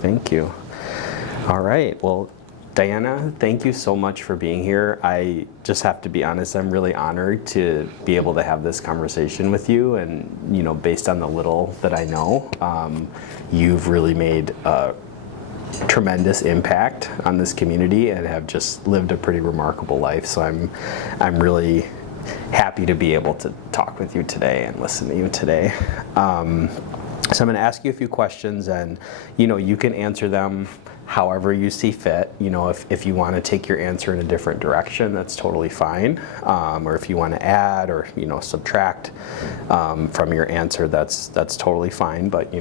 Thank you. All right. Well, Diana, thank you so much for being here. I just have to be honest, I'm really honored to be able to have this conversation with you. And, based on the little that I know, you've really made a tremendous impact on this community and have just lived a pretty remarkable life. So I'm really happy to be able to talk with you today and listen to you today. So I'm going to ask you a few questions, and you can answer them however you see fit. If you want to take your answer in a different direction, that's totally fine. Or if you want to add or subtract from your answer, that's totally fine. But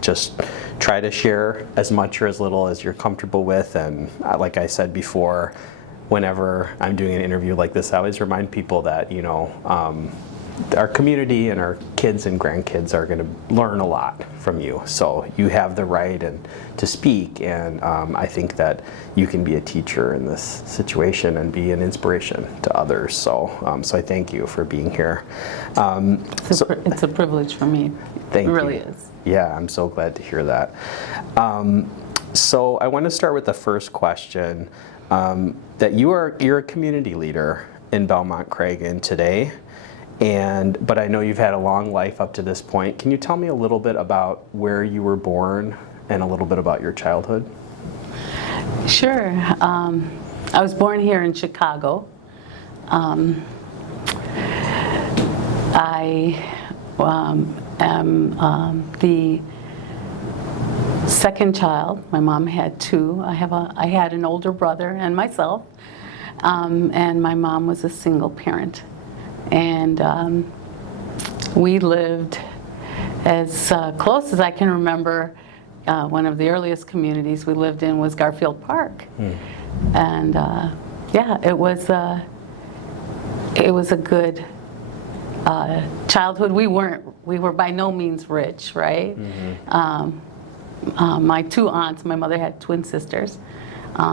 just try to share as much or as little as you're comfortable with. And like I said before, whenever I'm doing an interview like this, I always remind people that our community and our kids and grandkids are going to learn a lot from you. So you have the right to speak, and I think that you can be a teacher in this situation and be an inspiration to others. So I thank you for being here. It's a privilege for me. Thank you. It really is. Yeah, I'm so glad to hear that. So I want to start with the first question. That you're a community leader in Belmont-Cragen today. But I know you've had a long life up to this point. Can you tell me a little bit about where you were born and a little bit about your childhood? Sure. I was born here in Chicago. I am the second child. My mom had two. I had an older brother and myself, and my mom was a single parent. And we lived as close as I can remember. One of the earliest communities we lived in was Garfield Park. And it was a good childhood. We were by no means rich, right? My two aunts, my mother had twin sisters.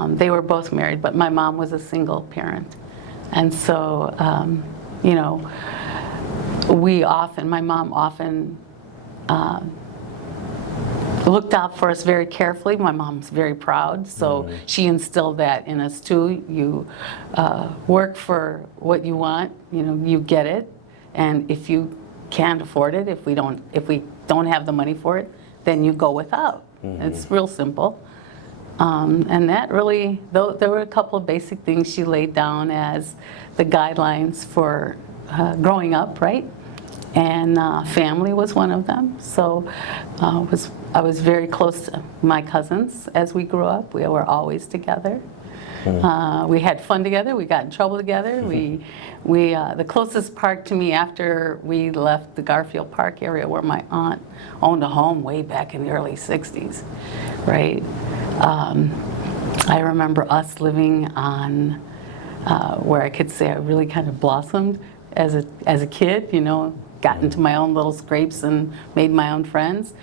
They were both married, but my mom was a single parent. And so my mom often looked out for us very carefully. My mom's very proud, so she instilled that in us too. You work for what you want, you get it, and if you can't afford it, if we don't have the money for it, then you go without. It's real simple. And that really, there were a couple of basic things she laid down as the guidelines for growing up, right? And family was one of them. So I was very close to my cousins as we grew up. We were always together. We had fun together. We got in trouble together. The closest park to me after we left the Garfield Park area, where my aunt owned a home way back in the early 60s, right? I remember us living on where I could say I really kind of blossomed as a kid, got into my own little scrapes and made my own friends.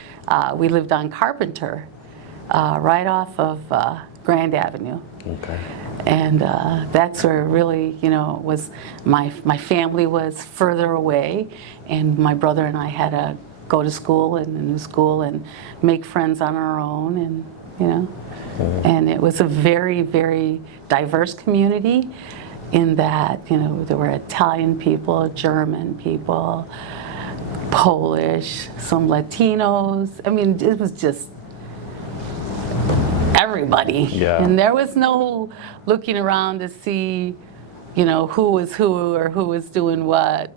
We lived on Carpenter, right off of Grand Avenue. Okay. And that's where really, was my family was further away, and my brother and I had to go to school and a new school and make friends on our own, and and it was a very, very diverse community in that, there were Italian people, German people, Polish, some Latinos. I mean, it was just everybody. Yeah. And there was no looking around to see, who was who or who was doing what.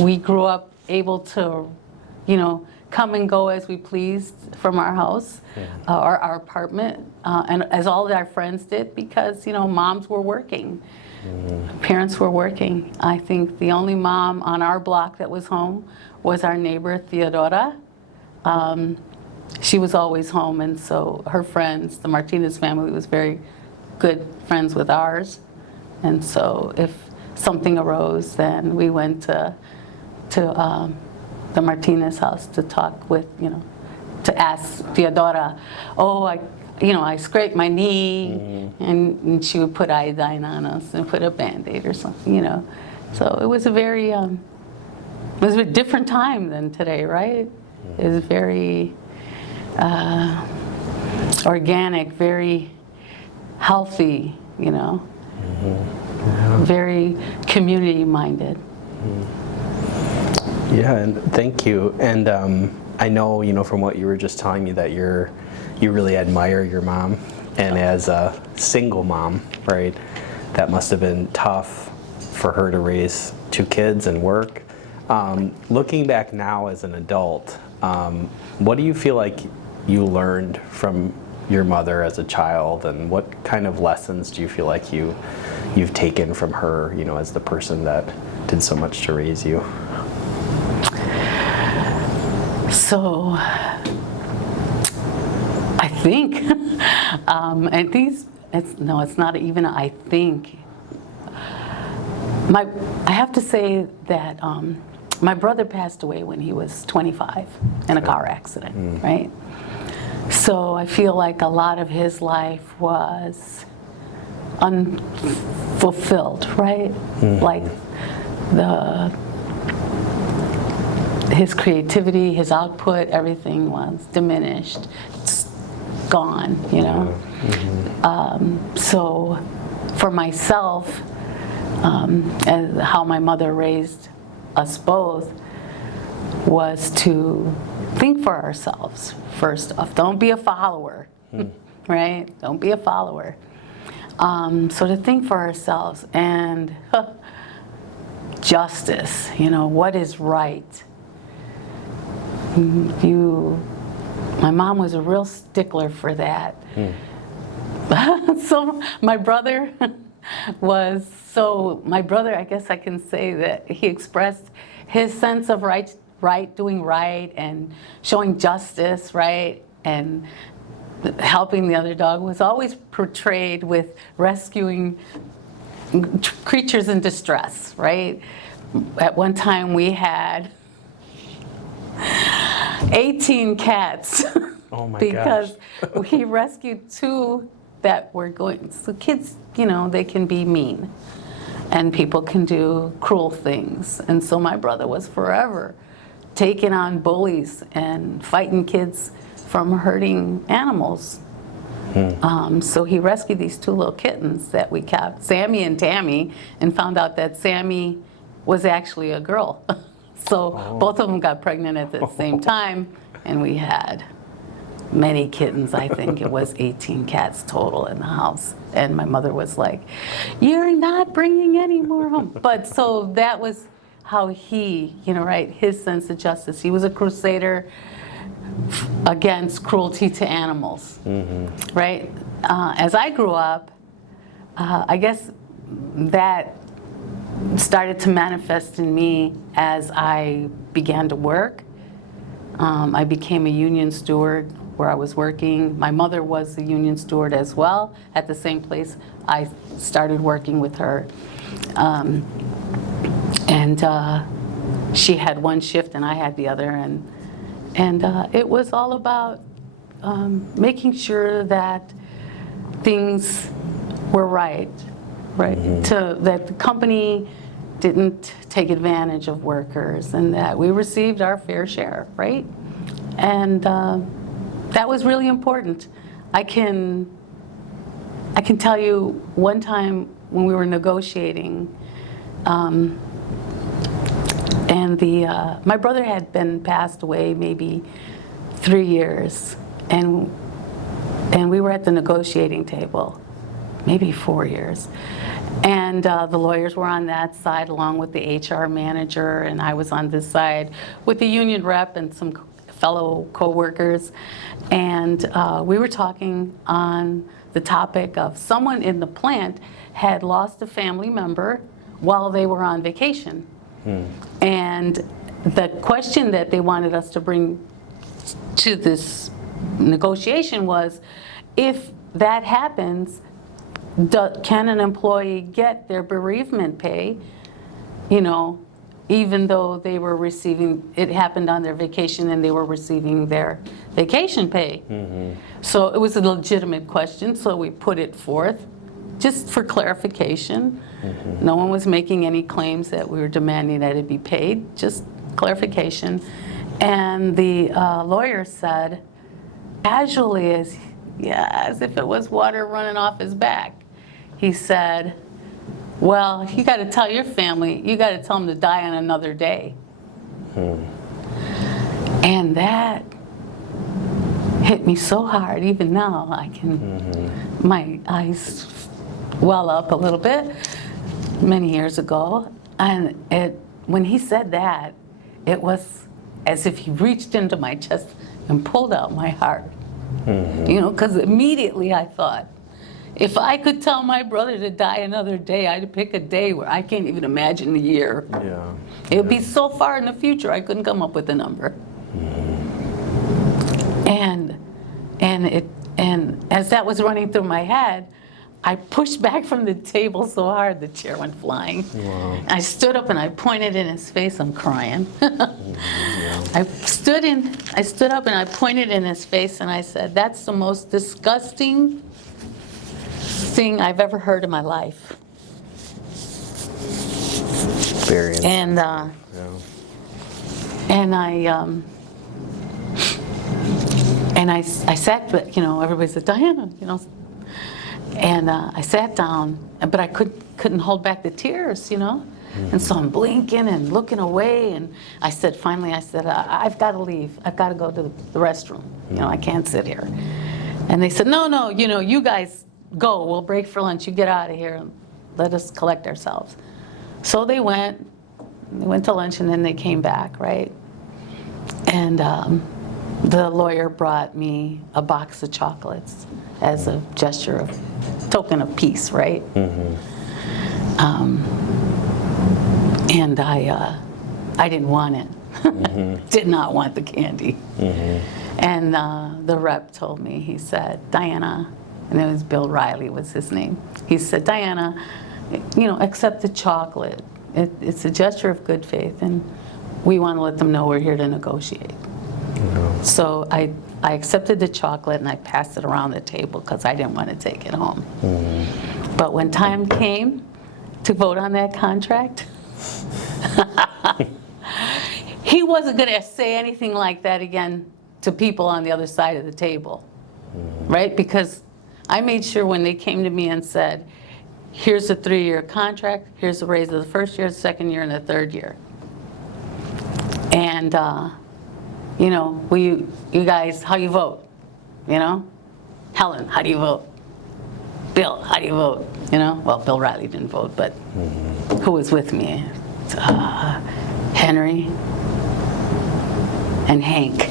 We grew up able to, come and go as we pleased from our house or our apartment, and as all of our friends did, because moms were working, parents were working. I think the only mom on our block that was home was our neighbor Theodora. She was always home, and so her friends, the Martinez family, was very good friends with ours, and so if something arose, then we went to the Martinez house to talk with, to ask Theodora, I scraped my knee, and she would put iodine on us and put a Band-Aid or something, So it was a very It was a different time than today, right? It was very organic, very healthy, you know, very community-minded. Yeah, and thank you. And I know, you know, from what you were just telling me that you really admire your mom. And as a single mom, right, that must have been tough for her to raise 2 kids and work. Looking back now as an adult, what do you feel like you learned from your mother as a child, and what kind of lessons do you feel like you've taken from her, you know, as the person that did so much to raise you? So I think, and it's not even I think. I have to say that my brother passed away when he was 25 in a car accident, right? So I feel like a lot of his life was unfulfilled, right? Like his creativity, his output, everything was diminished. It's gone, you know? So for myself, and how my mother raised us both was to think for ourselves first off. Don't be a follower, right? Don't be a follower. So to think for ourselves and justice, you know, what is right? My mom was a real stickler for that. So my brother I guess I can say that he expressed his sense of doing right and showing justice, right, and helping the other dog was always portrayed with rescuing creatures in distress, right? At one time we had 18 cats. Oh my because gosh. he rescued 2 that were going, so kids, you know, they can be mean and people can do cruel things. And so my brother was forever taking on bullies and fighting kids from hurting animals. So he rescued these 2 little kittens that we kept, Sammy and Tammy, and found out that Sammy was actually a girl. So both of them got pregnant at the same time, and we had many kittens. I think it was 18 cats total in the house. And my mother was like, "You're not bringing any more home." But so that was how he, you know, right, his sense of justice. He was a crusader against cruelty to animals, right? As I grew up, I guess that started to manifest in me as I began to work. I became a union steward where I was working. My mother was a union steward as well at the same place I started working with her. She had one shift and I had the other, and it was all about making sure that things were right, that the company didn't take advantage of workers and that we received our fair share, right? And that was really important. I can tell you one time when we were negotiating, and my brother had been passed away maybe 3 years, and we were at the negotiating table, maybe 4 years. And the lawyers were on that side along with the HR manager, and I was on this side with the union rep and some fellow co-workers. And we were talking on the topic of someone in the plant had lost a family member while they were on vacation. And the question that they wanted us to bring to this negotiation was, if that happens, can an employee get their bereavement pay, you know, even though they were receiving, it happened on their vacation and they were receiving their vacation pay. So it was a legitimate question, so we put it forth just for clarification. No one was making any claims that we were demanding that it be paid, just clarification. And the lawyer said, casually, as if it was water running off his back, he said, well, you got to tell your family, you got to tell them to die on another day. And that hit me so hard. Even now, I can, my eyes well up a little bit, many years ago. And when he said that, it was as if he reached into my chest and pulled out my heart. You know, because immediately I thought, if I could tell my brother to die another day, I'd pick a day where I can't even imagine the year. Yeah. It would be so far in the future, I couldn't come up with a number. And as that was running through my head, I pushed back from the table so hard the chair went flying. Wow. I stood up and I pointed in his face. I'm crying. I stood up and I pointed in his face and I said, "That's the most disgusting thing I've ever heard in my life." Very And yeah. I sat, but everybody said, "Diana," and I sat down, but I couldn't hold back the tears, And so I'm blinking and looking away, and finally I said, I've got to leave. I've got to go to the restroom. I can't sit here. And they said, no, you guys go. We'll break for lunch. You get out of here and let us collect ourselves. So they went to lunch, and then they came back, right? And the lawyer brought me a box of chocolates as a gesture of token of peace, right? And I didn't want it. Did not want the candy. And the rep told me, he said, "Diana," and it was Bill Riley was his name. He said, "Diana, accept the chocolate. It's a gesture of good faith, and we want to let them know we're here to negotiate." So I accepted the chocolate and I passed it around the table because I didn't want to take it home. But when time came to vote on that contract, he wasn't going to say anything like that again to people on the other side of the table, right? Because I made sure when they came to me and said, "Here's a 3-year contract, here's the raise of the first year, the second year, and the third year." And you guys, how you vote? Helen, how do you vote? Bill, how do you vote? Well, Bill Riley didn't vote, but who was with me? Henry and Hank,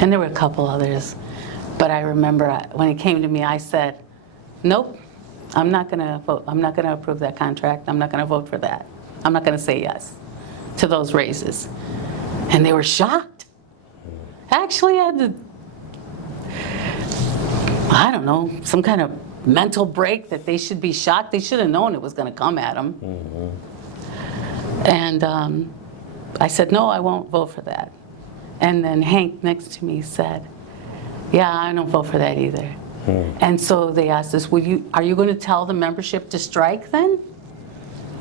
and there were a couple others. But I remember when it came to me, I said, "Nope, I'm not going to vote. I'm not going to approve that contract. I'm not going to vote for that. I'm not going to say yes to those raises." And they were shocked. Actually, I had some kind of mental break that they should be shocked. They should have known it was going to come at them. And I said, "No, I won't vote for that." And then Hank next to me said, "Yeah, I don't vote for that either." And so they asked us, are you going to tell the membership to strike then?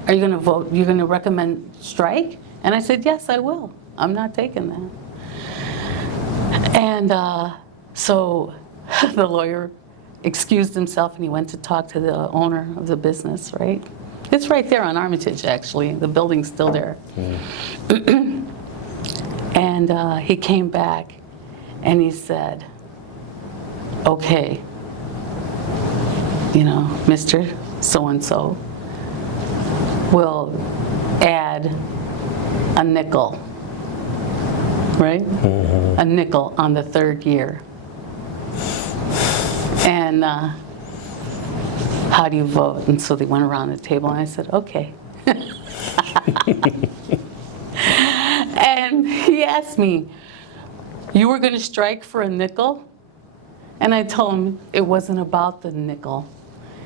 Are you going to vote, you're going to recommend strike? And I said, "Yes, I will. I'm not taking that." And so the lawyer excused himself and he went to talk to the owner of the business, right? It's right there on Armitage, actually. The building's still there. And he came back and he said, "Okay, Mr. So-and-so will add a nickel, right? A nickel on the third year. And how do you vote?" And so they went around the table and I said, "Okay." And he asked me, "You were going to strike for a nickel?" And I told him it wasn't about the nickel.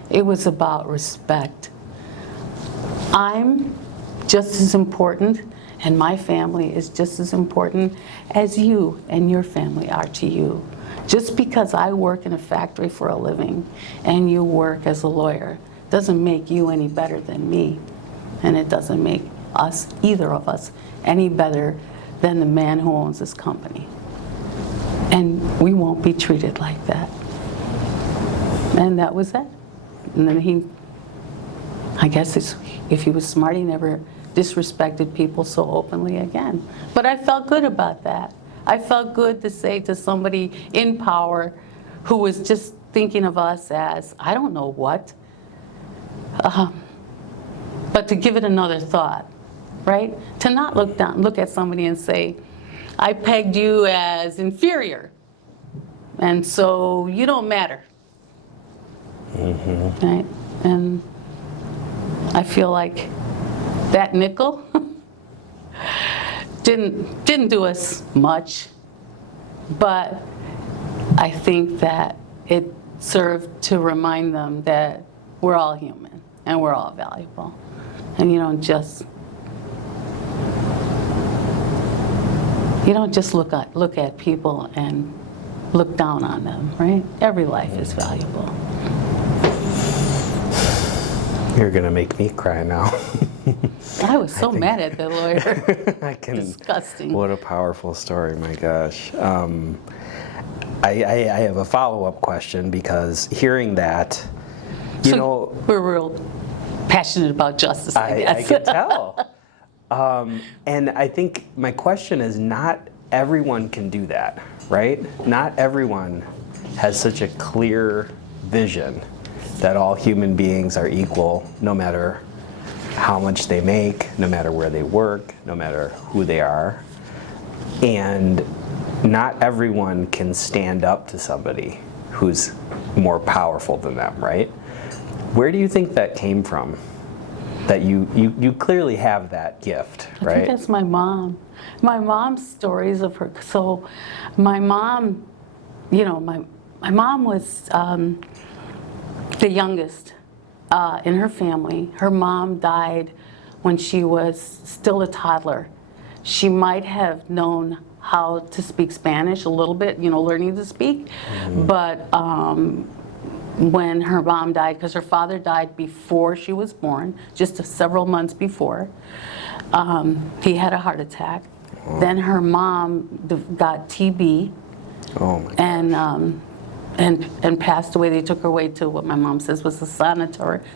It was about respect. I'm just as important, and my family is just as important as you and your family are to you. Just because I work in a factory for a living and you work as a lawyer doesn't make you any better than me. And it doesn't make us, either of us, any better than the man who owns this company. And we won't be treated like that. And that was it. And then I guess if he was smart, he never disrespected people so openly again. But I felt good about that. I felt good to say to somebody in power who was just thinking of us as, I don't know what, but to give it another thought, right? To not look at somebody and say, I pegged you as inferior, and so you don't matter. Right? And I feel like that nickel didn't do us much, but I think that it served to remind them that we're all human and we're all valuable, and you don't just look at people and look down on them, right? Every life is valuable. You're gonna make me cry now. I was so mad at the lawyer. Disgusting. What a powerful story, my gosh. I have a follow-up question, because hearing that, we're real passionate about justice, I guess. I can tell. And I think my question is, not everyone can do that, right? Not everyone has such a clear vision that all human beings are equal, no matter how much they make, no matter where they work, no matter who they are. And not everyone can stand up to somebody who's more powerful than them, right? Where do you think that came from? That you clearly have that gift, right? I think that's my mom. My mom's stories of her. So my mom, my mom was the youngest in her family. Her mom died when she was still a toddler. She might have known how to speak Spanish a little bit, learning to speak, but when her mom died, because her father died before she was born, just several months before, he had a heart attack. Then her mom got TB. Oh my gosh. And passed away. They took her away to what my mom says was a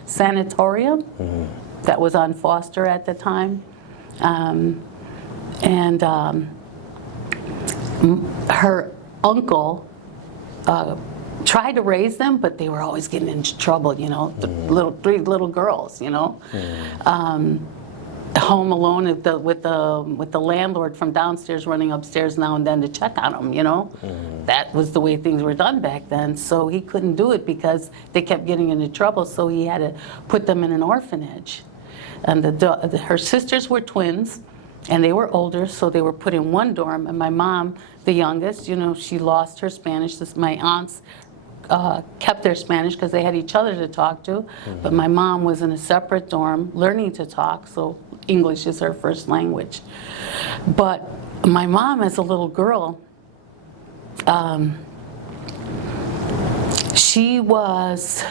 sanatorium that was on Foster at the time. Her uncle tried to raise them, but they were always getting into trouble, the three little girls, home alone with the landlord from downstairs running upstairs now and then to check on them, That was the way things were done back then. So he couldn't do it because they kept getting into trouble, so he had to put them in an orphanage. And her sisters were twins, and they were older, so they were put in one dorm. And my mom, the youngest, she lost her Spanish. My aunts kept their Spanish because they had each other to talk to, but my mom was in a separate dorm learning to talk, so English is her first language. But my mom, as a little girl, she was,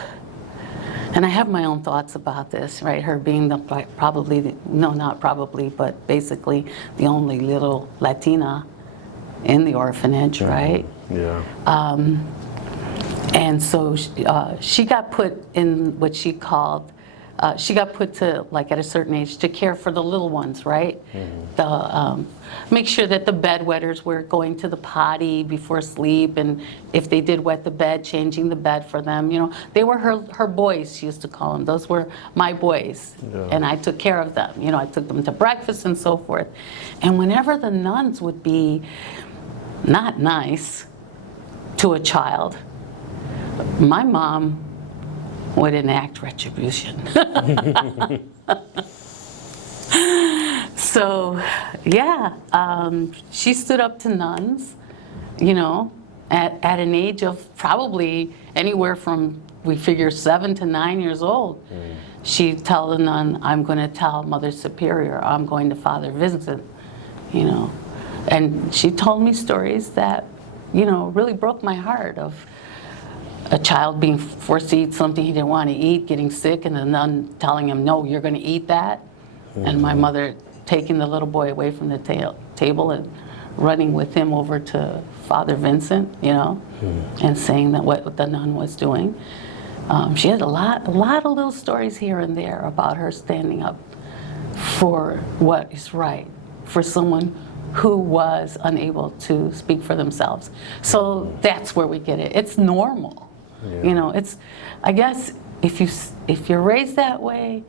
and I have my own thoughts about this, right? Her being but basically the only little Latina in the orphanage, right? Yeah. And so she got put in what she called, she got put to, like at a certain age, to care for the little ones, right? Make sure that the bedwetters were going to the potty before sleep, and if they did wet the bed, changing the bed for them. They were her boys, she used to call them. Those were my boys, and I took care of them. I took them to breakfast and so forth. And whenever the nuns would be not nice to a child, my mom would enact retribution. So, yeah, she stood up to nuns, at an age of probably anywhere from, we figure, 7 to 9 years old. She'd tell the nun, I'm going to tell Mother Superior, I'm going to Father Vincent, And she told me stories that, really broke my heart, of a child being forced to eat something he didn't want to eat, getting sick, and the nun telling him, no, you're going to eat that. And my mother taking the little boy away from the table and running with him over to Father Vincent, and saying that what the nun was doing. She had a lot of little stories here and there about her standing up for what is right, for someone who was unable to speak for themselves. So that's where we get it. It's normal. Yeah. It's, I guess, if you're raised that way,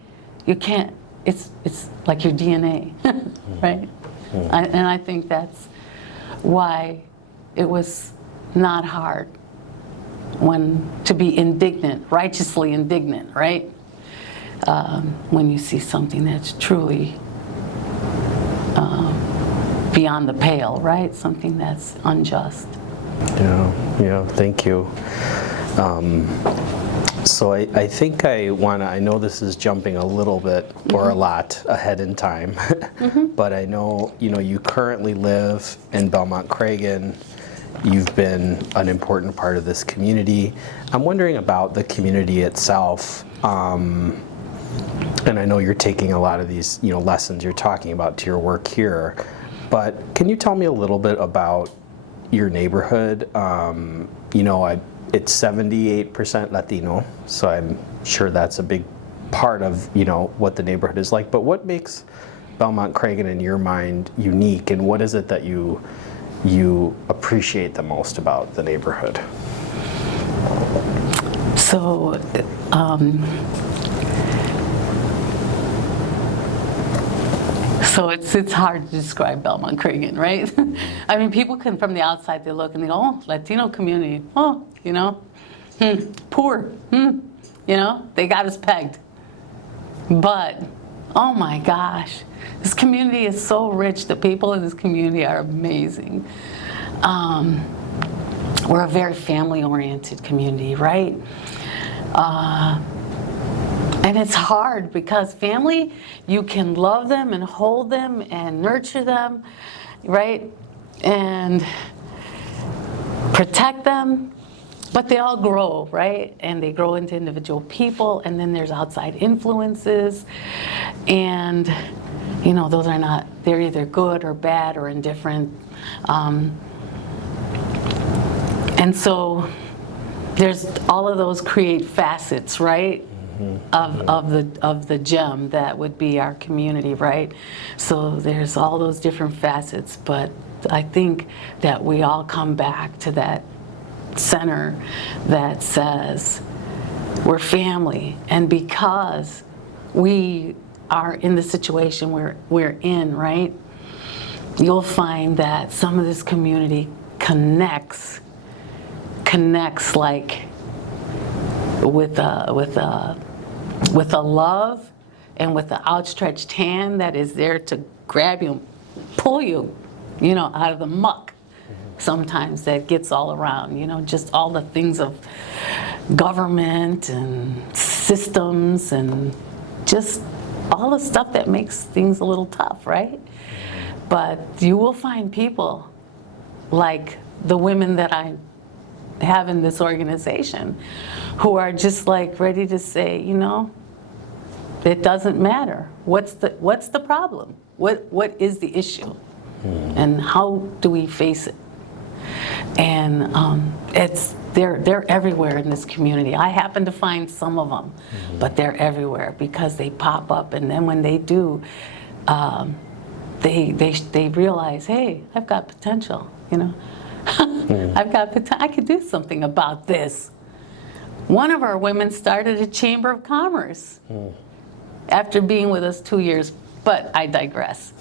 you can't, it's like your DNA, right? And I think that's why it was not hard to be indignant, righteously indignant, right? When you see something that's truly beyond the pale, right? Something that's unjust. Yeah, thank you. So I think I know this is jumping a little bit or a lot ahead in time, but I know, you currently live in Belmont Cragen. You've been an important part of this community. I'm wondering about the community itself. And I know you're taking a lot of these, lessons you're talking about to your work here, but can you tell me a little bit about your neighborhood? It's 78% Latino, so I'm sure that's a big part of, what the neighborhood is like, but what makes Belmont Cragen in your mind unique, and what is it that you appreciate the most about the neighborhood? So, it's hard to describe Belmont Cragen, right? I mean, people can, from the outside, they look and they go, oh, Latino community, poor, they got us pegged. But, oh my gosh, this community is so rich. The people in this community are amazing. We're a very family-oriented community, right? And it's hard because family, you can love them and hold them and nurture them, right? And protect them, but they all grow, right? And they grow into individual people, and then there's outside influences. And, those are not, they're either good or bad or indifferent. And so there's all of those create facets, right? Of the gem that would be our community, right? So there's all those different facets, but I think that we all come back to that center that says we're family, and because we are in the situation we're in, right? You'll find that some of this community connects like with a love and with the outstretched hand that is there to grab you, pull you, out of the muck. Sometimes that gets all around, just all the things of government and systems and just all the stuff that makes things a little tough, right? But you will find people like the women that I have in this organization who are just like ready to say, it doesn't matter. What's the problem? What is the issue? And how do we face it? And they're everywhere in this community. I happen to find some of them, but they're everywhere because they pop up, and then when they do, they realize, hey, I've got potential, I've got potential. I could do something about this. One of our women started a chamber of commerce after being with us 2 years, but I digress.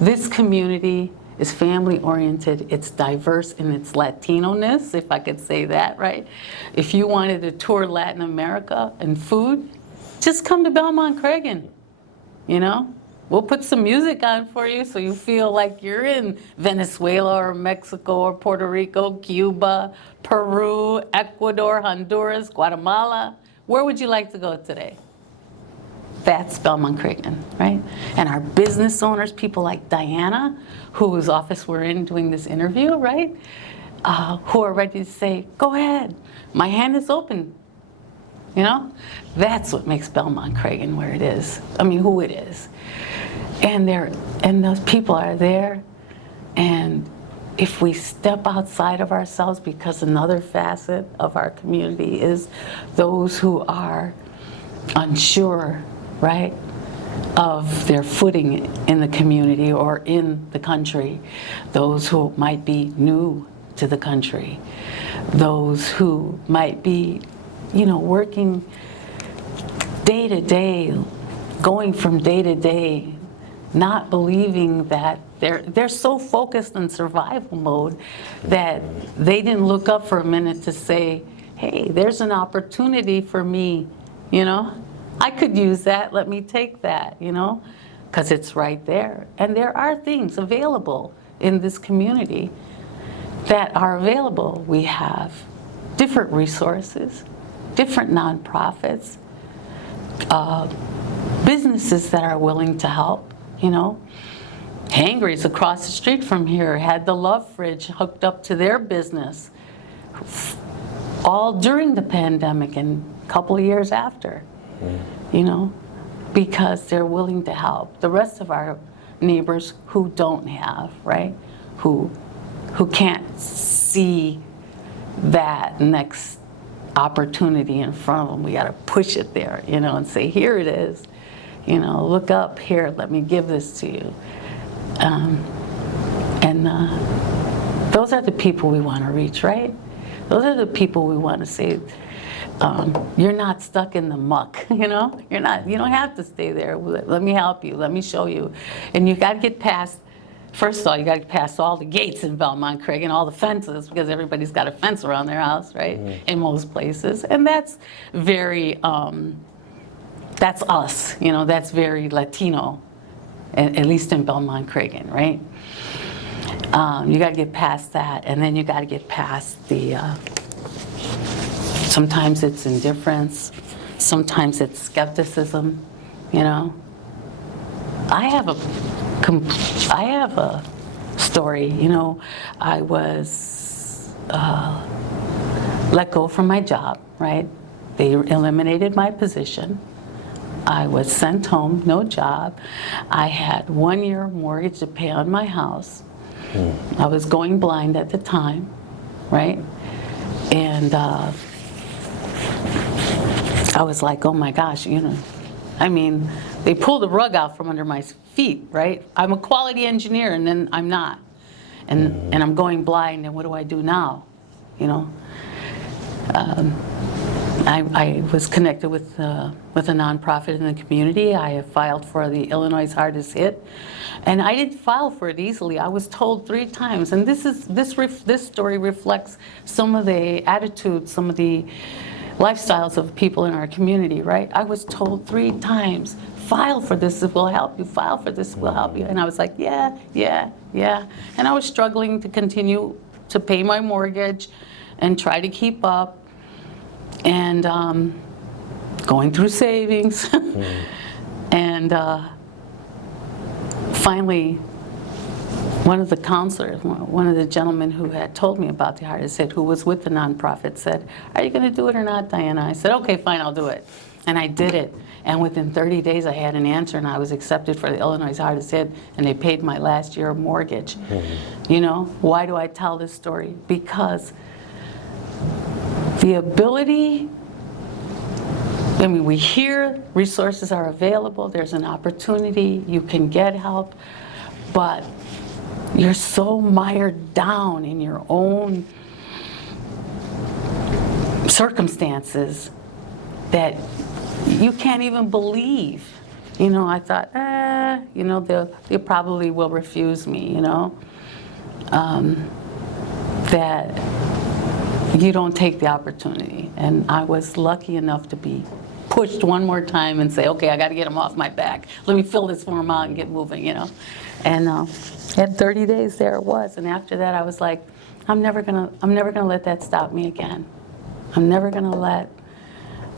This community is family oriented, it's diverse in its Latino-ness, if I could say that, right? If you wanted to tour Latin America and food, just come to Belmont Cragen, We'll put some music on for you so you feel like you're in Venezuela or Mexico or Puerto Rico, Cuba, Peru, Ecuador, Honduras, Guatemala. Where would you like to go today? That's Belmont Cragen, right? And our business owners, people like Diana, whose office we're in doing this interview, right? Who are ready to say, go ahead, my hand is open. That's what makes Belmont Cragen where it is. I mean, who it is. And those people are there And if we step outside of ourselves, because another facet of our community is those who are unsure, right, of their footing in the community or in the country, those who might be new to the country, those who might be, working day to day, going from day to day, not believing that they're so focused on survival mode that they didn't look up for a minute to say, hey, there's an opportunity for me, I could use that, let me take that, because it's right there. And there are things available in this community that are available. We have different resources, different nonprofits, businesses that are willing to help, Hangry's across the street from here had the Love Fridge hooked up to their business all during the pandemic and a couple of years after, because they're willing to help. The rest of our neighbors who don't have, right, who can't see that next opportunity in front of them, we got to push it there, and say, here it is, look up here, let me give this to you. Those are the people we want to reach, right? Those are the people we want to say, you're not stuck in the muck, you don't have to stay there. Let me help you, let me show you. And you got to get past, first of all, you got to get past all the gates in Belmont Craig and all the fences, because everybody's got a fence around their house, right? In most places. And that's very, that's us, that's very Latino, at least in Belmont Craig, right? You got to get past that, and then you got to get past the, sometimes it's indifference, sometimes it's skepticism, I have a story, I was let go from my job, right? They eliminated my position. I was sent home, no job. I had 1 year mortgage to pay on my house. I was going blind at the time, right? And I was like, oh my gosh, they pulled the rug out from under my feet, right? I'm a quality engineer, and then I'm not. And I'm going blind, and what do I do now? I was connected with a nonprofit in the community. I have filed for the Illinois Hardest Hit, and I didn't file for it easily. I was told 3 times, and this story reflects some of the attitudes, some of the lifestyles of people in our community, right? I was told 3 times, file for this, it will help you, file for this, it will help you. And I was like, yeah. And I was struggling to continue to pay my mortgage and try to keep up, and going through savings. And finally, one of the counselors, one of the gentlemen who had told me about the Hardest Hit, who was with the nonprofit, said, are you going to do it or not, Diana? I said, okay, fine, I'll do it. And I did it. And within 30 days, I had an answer, and I was accepted for the Illinois Hardest Hit, and they paid my last year of mortgage. Why do I tell this story? Because the ability, we hear resources are available, there's an opportunity, you can get help, but you're so mired down in your own circumstances that you can't even believe. I thought, they probably will refuse me, that you don't take the opportunity. And I was lucky enough to be pushed one more time and say, okay, I got to get them off my back. Let me fill this form out and get moving, And at 30 days, there it was. And after that, I was like, I'm never gonna let that stop me again. I'm never gonna let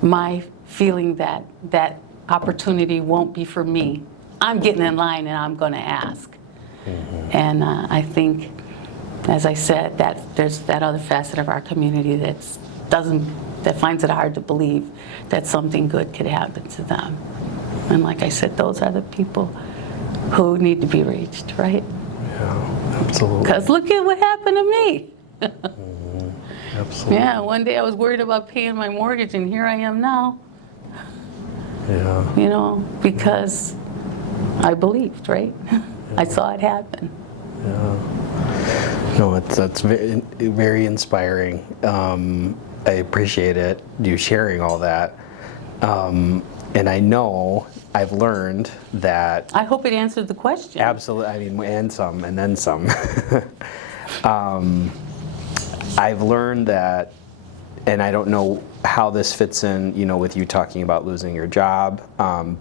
my feeling that that opportunity won't be for me. I'm getting in line and I'm gonna ask. And I think, as I said, that there's that other facet of our community that finds it hard to believe that something good could happen to them. And like I said, those are the people who need to be reached, right? Yeah, absolutely. Because look at what happened to me. Absolutely. Yeah, one day I was worried about paying my mortgage, and here I am now, Yeah. because I believed, right? I saw it happen. No, that's very, very inspiring. I appreciate it, you sharing all that. And I know I've learned that I hope it answered the question. absolutely, I mean, and some, and then some. I've learned that, and I don't know how this fits in, with you talking about losing your job,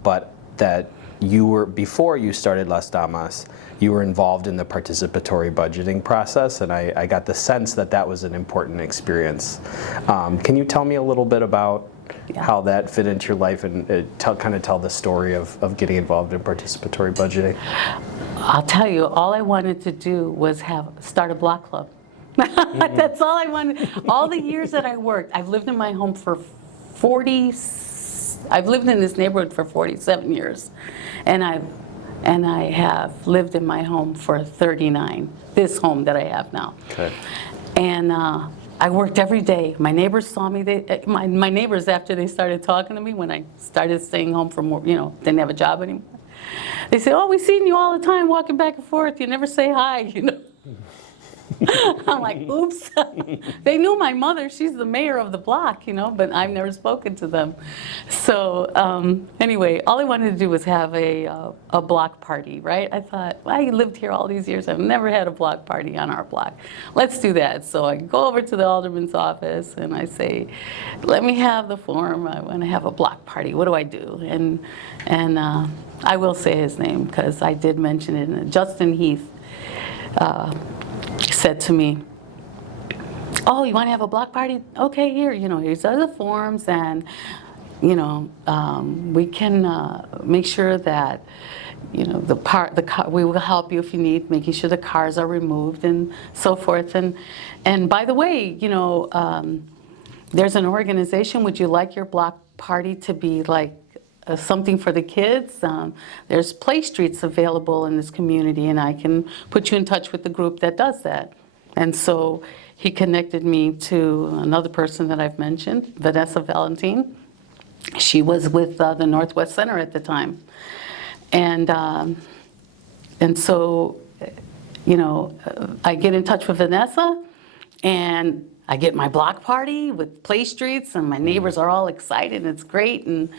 but that you were, before you started Las Damas, you were involved in the participatory budgeting process, and I got the sense that that was an important experience. Can you tell me a little bit about how that fit into your life, and kind of tell the story of getting involved in participatory budgeting? I'll tell you, all I wanted to do was start a block club. That's all I wanted. All the years that I worked, I've lived in my home for I've lived in this neighborhood for 47 years, and I have lived in my home for 39. This home that I have now. Okay. And I worked every day. My neighbors saw me. My neighbors, after they started talking to me, when I started staying home from work, didn't have a job anymore. They say, "Oh, we've seen you all the time walking back and forth. You never say hi." I'm like, oops. They knew my mother. She's the mayor of the block, but I've never spoken to them. So anyway, all I wanted to do was have a block party, right? I thought, well, I lived here all these years. I've never had a block party on our block. Let's do that. So I go over to the alderman's office and I say, let me have the form. I want to have a block party. What do I do? And I will say his name because I did mention it. And Justin Heath said to me, "Oh, you want to have a block party? Okay, here's other forms, and we can make sure that we will help you if you need, making sure the cars are removed and so forth. And by the way, there's an organization. Would you like your block party to be like something for the kids? There's play streets available in this community, and I can put you in touch with the group that does that." And so he connected me to another person that I've mentioned, Vanessa Valentine. She was with the Northwest Center at the time. And so, I get in touch with Vanessa, and I get my block party with play streets, and my neighbors are all excited. It's great, and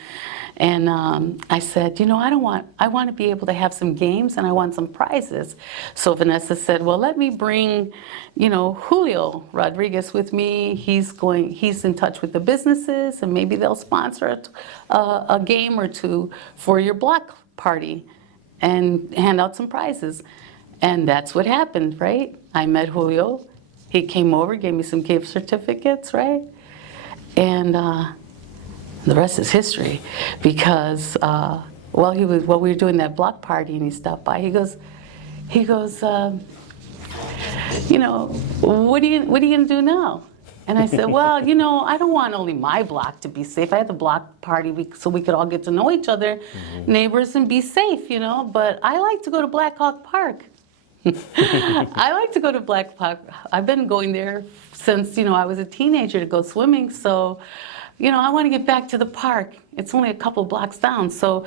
I said, I want to be able to have some games, and I want some prizes. So Vanessa said, well, let me bring, Julio Rodriguez with me. He's in touch with the businesses, and maybe they'll sponsor a game or two for your block party and hand out some prizes. And that's what happened, right? I met Julio. He came over, gave me some gift certificates, right? And the rest is history, because while we were doing that block party, and he stopped by, he goes, what are you gonna do now? And I said, well, I don't want only my block to be safe. I had the block party so we could all get to know each other, neighbors, and be safe, but I like to go to Black Hawk Park. I like to go to Black Hawk. I've been going there since, I was a teenager to go swimming. So, I want to get back to the park. It's only a couple blocks down. So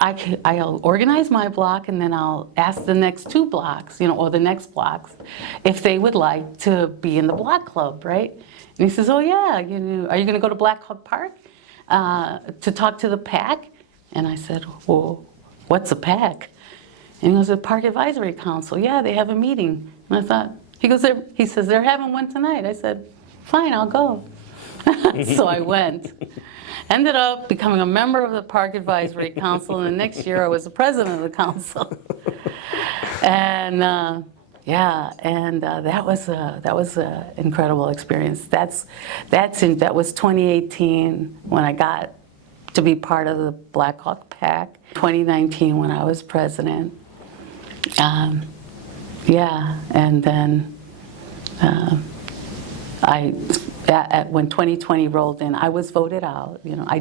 I'll organize my block, and then I'll ask the next two blocks, or the next blocks, if they would like to be in the block club, right? And he says, oh yeah, are you going to go to Black Hawk Park to talk to the PAC? And I said, well, what's a PAC? And he goes, the Park Advisory Council. Yeah, they have a meeting. And I thought, he says, they're having one tonight. I said, fine, I'll go. So I went. Ended up becoming a member of the Park Advisory Council, and the next year I was the president of the council. And that was an incredible experience. That was 2018 when I got to be part of the Black Hawk PAC. 2019 when I was president. And then when 2020 rolled in, I was voted out. You know, I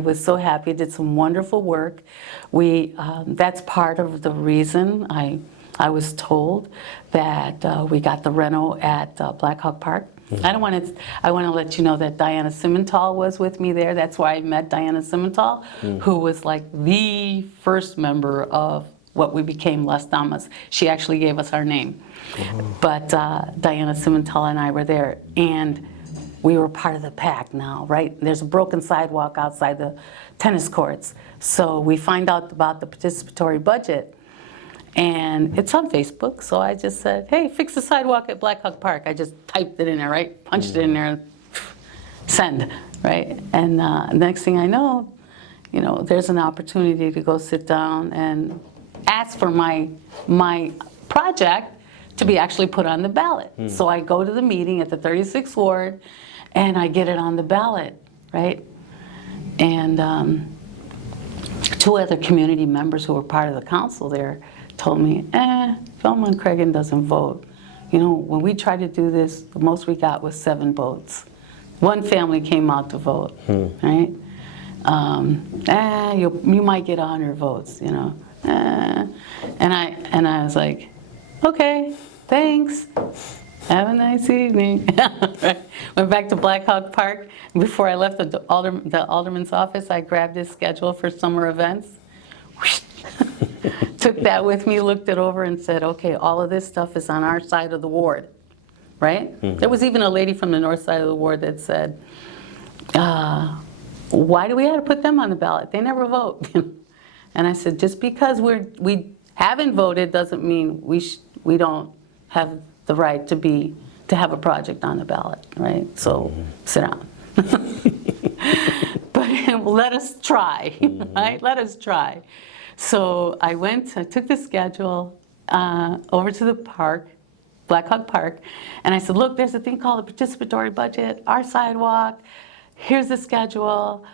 was so happy. I did some wonderful work. That's part of the reason I was told that we got the reno at Black Hawk Park. I want to let you know that Diana Simmental was with me there. That's where I met Diana Simmental, who was like the first member of what we became Las Damas. She actually gave us our name. But Diana Simmental and I were there, and we were part of the pack now, right? There's a broken sidewalk outside the tennis courts. So we find out about the participatory budget, and it's on Facebook. So I just said, hey, fix the sidewalk at Black Hawk Park. I just typed it in there, right? Punched it in there, send, right? And next thing I know, you know, there's an opportunity to go sit down and ask for my project to be actually put on the ballot. So I go to the meeting at the 36th Ward, and I get it on the ballot, right? And 2 other community members who were part of the council there told me, Velma and Cragen doesn't vote. You know, when we tried to do this, the most we got was 7 votes. 1 family came out to vote, right? You might get 100 votes, you know. And I was like, okay, thanks. Have a nice evening. Right. Went back to Black Hawk Park. Before I left the alderman's office, I grabbed his schedule for summer events. Took that with me, looked it over, and said, okay, all of this stuff is on our side of the ward, right? There was even a lady from the north side of the ward that said, why do we have to put them on the ballot? They never vote. And I said, just because we haven't voted doesn't mean we don't have the right to have a project on the ballot, right? So sit down. But let us try, right? Let us try. So I took the schedule over to the park, Black Hawk Park, and I said, look, there's a thing called a participatory budget, our sidewalk, here's the schedule.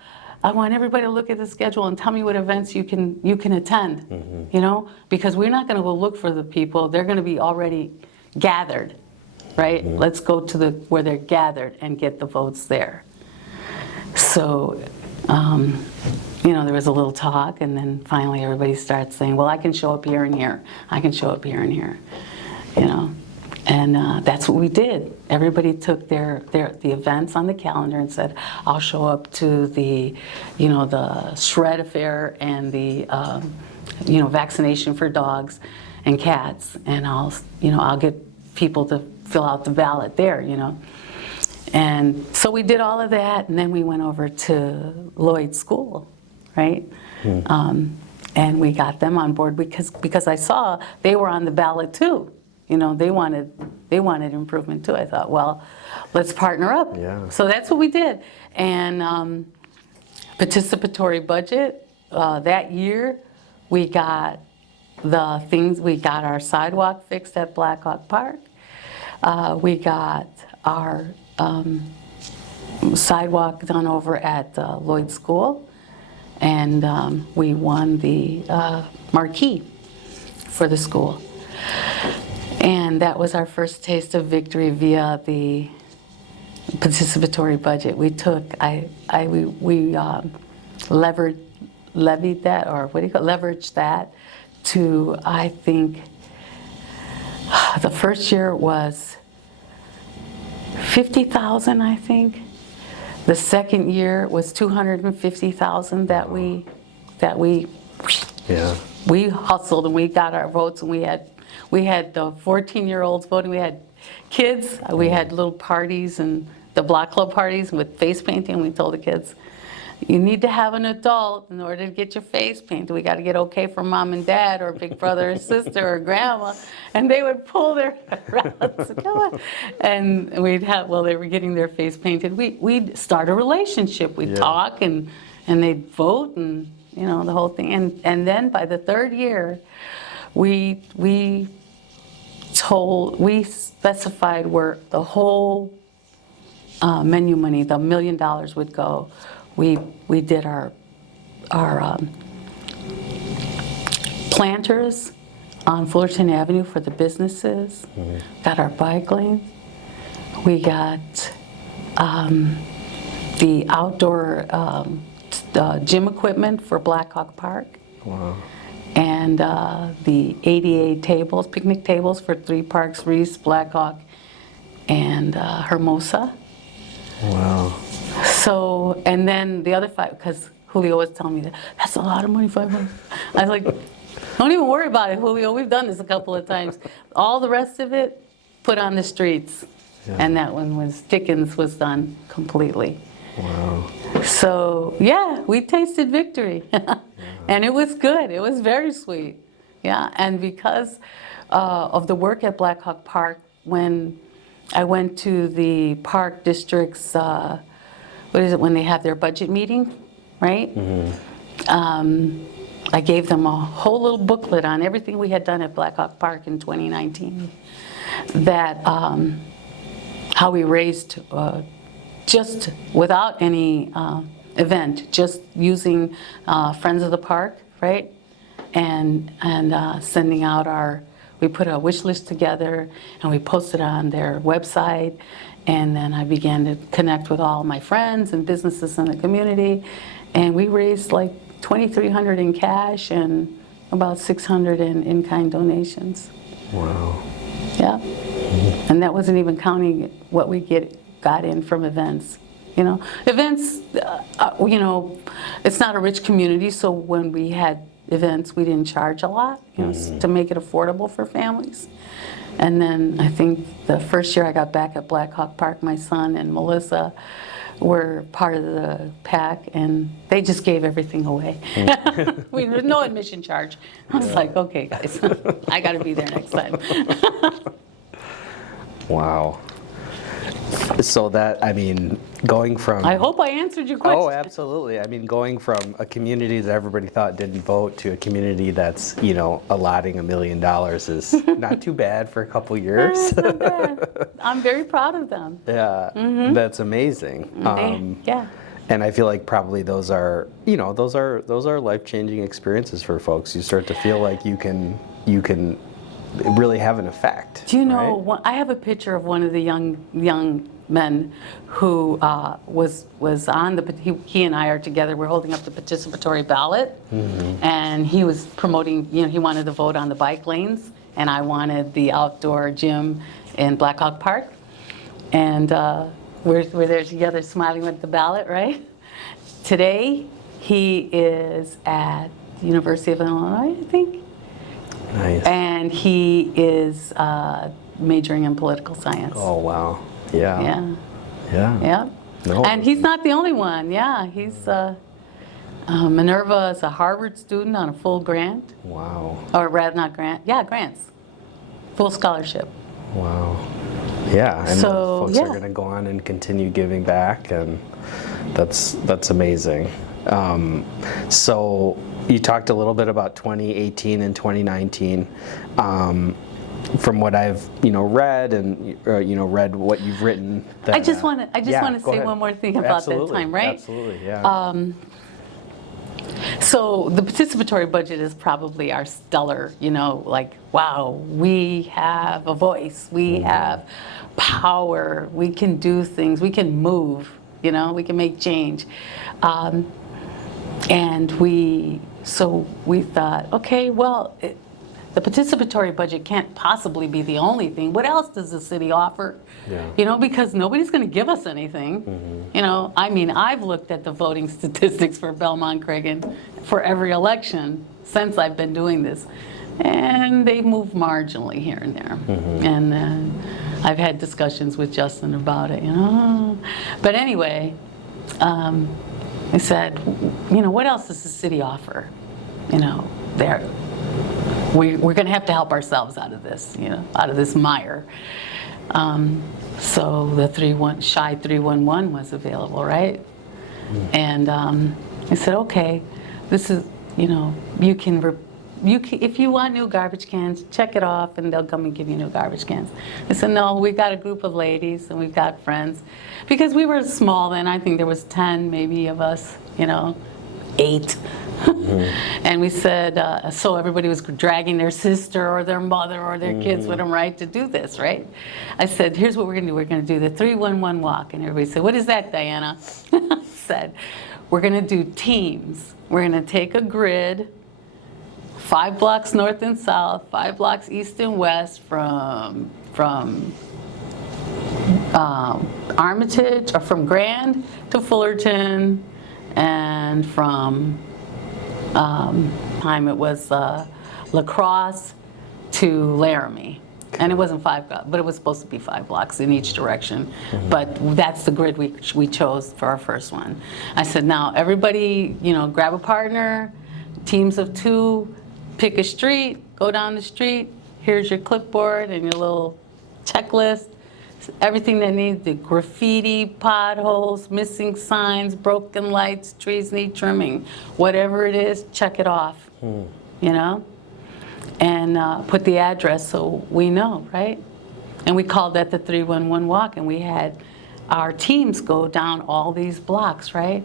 I want everybody to look at the schedule and tell me what events you can attend, you know? Because we're not gonna go look for the people, they're gonna be already gathered, right? Let's go to where they're gathered and get the votes there. So, you know, there was a little talk, and then finally everybody starts saying, well, I can show up here and here. I can show up here and here, you know? And that's what we did. Everybody took the events on the calendar and said, I'll show up to the, you know, the shred affair and the, you know, vaccination for dogs and cats, and I'll get people to fill out the ballot there, you know. And so we did all of that, and then we went over to Lloyd School, right? And we got them on board because I saw they were on the ballot too. You know, they wanted improvement too. I thought, well, let's partner up. Yeah. So that's what we did. And participatory budget, that year we got our sidewalk fixed at Black Hawk Park. We got our sidewalk done over at Lloyd School. And we won the marquee for the school. And that was our first taste of victory via the participatory budget. We levied that, or what do you call it, leveraged that to, I think, the first year was 50,000, I think. The second year was 250,000 that we hustled, and we got our votes, and we had the 14-year-olds voting. We had kids. We had little parties and the block club parties with face painting. We told the kids, you need to have an adult in order to get your face painted. We got to get okay from mom and dad or big brother or sister or grandma. And they would pull their rabbits, come on. And we'd have, while they were getting their face painted, we'd start a relationship. We'd talk and they'd vote, and you know, the whole thing. And then by the 3rd year, we specified where the whole menu money, the $1 million would go. We did our planters on Fullerton Avenue for the businesses, got our bike lanes. We got the outdoor gym equipment for Black Hawk Park. Wow. And the ADA tables, picnic tables for 3 parks, Reese, Black Hawk, and Hermosa. Wow. So, and then the other 5, because Julio was telling me that's a lot of money, 500. I was like, don't even worry about it, Julio. We've done this a couple of times. All the rest of it, put on the streets. Yeah. And that one was, Dickens was done completely. Wow. So, yeah, we tasted victory. And it was good. It was very sweet. Yeah, and because of the work at Black Hawk Park, when I went to the park district's, what is it, when they have their budget meeting, right? I gave them a whole little booklet on everything we had done at Black Hawk Park in 2019. That how we raised, just without any event, just using Friends of the Park, right? And sending out we put a wish list together and we posted it on their website. And then I began to connect with all my friends and businesses in the community. And we raised like $2,300 in cash and about $600 in in-kind donations. Wow. Yeah. And that wasn't even counting what we got in from events. You know, events, you know, it's not a rich community, so when we had events, we didn't charge a lot, you know, to make it affordable for families. And then I think the first year I got back at Black Hawk Park, my son and Melissa were part of the pack, and they just gave everything away. There's no admission charge. I was like, okay, guys, I got to be there next time. Wow. So that, I mean, going from... I hope I answered your question. Oh, absolutely. I mean, going from a community that everybody thought didn't vote to a community that's, you know, allotting $1 million is not too bad for a couple years. It's not bad. I'm very proud of them. Yeah, that's amazing. Yeah. And I feel like probably those are, you know, those are life-changing experiences for folks. You start to feel like you can really have an effect. Do you know, right? I have a picture of one of the young men who was on he and I are together, we're holding up the participatory ballot, and he was promoting, you know, he wanted to vote on the bike lanes, and I wanted the outdoor gym in Black Hawk Park. And we're there together smiling with the ballot, right? Today, he is at the University of Illinois, I think. Nice. And he is majoring in political science. Oh, wow. Yeah. Yeah. Yeah. Yeah. No. And he's not the only one. Yeah, he's Minerva is a Harvard student on a full grant, Wow. or rather not grant. Yeah, grants, full scholarship. Wow. Yeah, and So, folks yeah. are going to go on and continue giving back, and that's amazing. So you talked a little bit about 2018 and 2019. From what I've read and read what you've written. I just want to go say ahead. one more thing about Absolutely, that time, right? Absolutely, yeah. So the participatory budget is probably our stellar, like, wow, we have a voice, we have power, we can do things, we can move, we can make change. And we thought, okay, well, the participatory budget can't possibly be the only thing. What else does the city offer? Yeah. Because nobody's going to give us anything. I mean, I've looked at the voting statistics for Belmont-Cragin for every election since I've been doing this, and they move marginally here and there. And I've had discussions with Justin about it, But anyway, I said, what else does the city offer? We're going to have to help ourselves out of this, out of this mire. So the 311 was available, right? And I said, okay, this is, you can, if you want new garbage cans, check it off and they'll come and give you new garbage cans. I said, no, we've got a group of ladies and we've got friends. Because we were small then, I think there was 10 maybe of us, 8 And we said, so everybody was dragging their sister or their mother or their kids with them, right, to do this, right? I said, here's what we're going to do. We're going to do the 311 walk. And everybody said, what is that, Diana? I said, we're going to do teams. We're going to take a grid, 5 blocks north and south, 5 blocks east and west from Armitage, or from Grand to Fullerton, and from time it was La Crosse to Laramie. And it wasn't 5 blocks, but it was supposed to be 5 blocks in each direction. But that's the grid we chose for our first one. I said, now everybody, grab a partner, teams of 2, pick a street, go down the street. Here's your clipboard and your little checklist. Everything that needs, the graffiti, potholes, missing signs, broken lights, trees need trimming. Whatever it is, check it off, and put the address so we know, right? And we called that the 311 walk, and we had our teams go down all these blocks, right?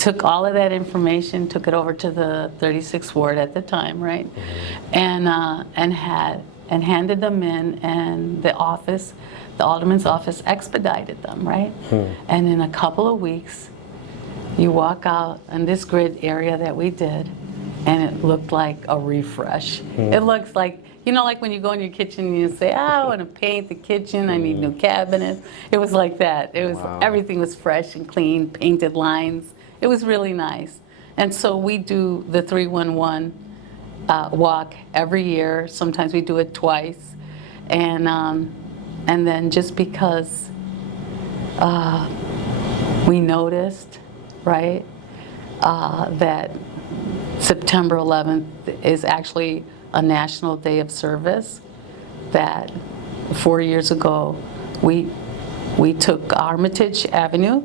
Took all of that information, took it over to the 36th ward at the time, right? And handed them in, and the alderman's office expedited them, right? And in a couple of weeks, you walk out in this grid area that we did, and it looked like a refresh. It looks like, like when you go in your kitchen and you say, I want to paint the kitchen, I need new cabinets. It was like that. It was, everything was fresh and clean, painted lines. It was really nice. And so we do the 311 walk every year. Sometimes we do it twice. And then just because we noticed, right, that September 11th is actually a National Day of Service, that 4 years ago we took Armitage Avenue,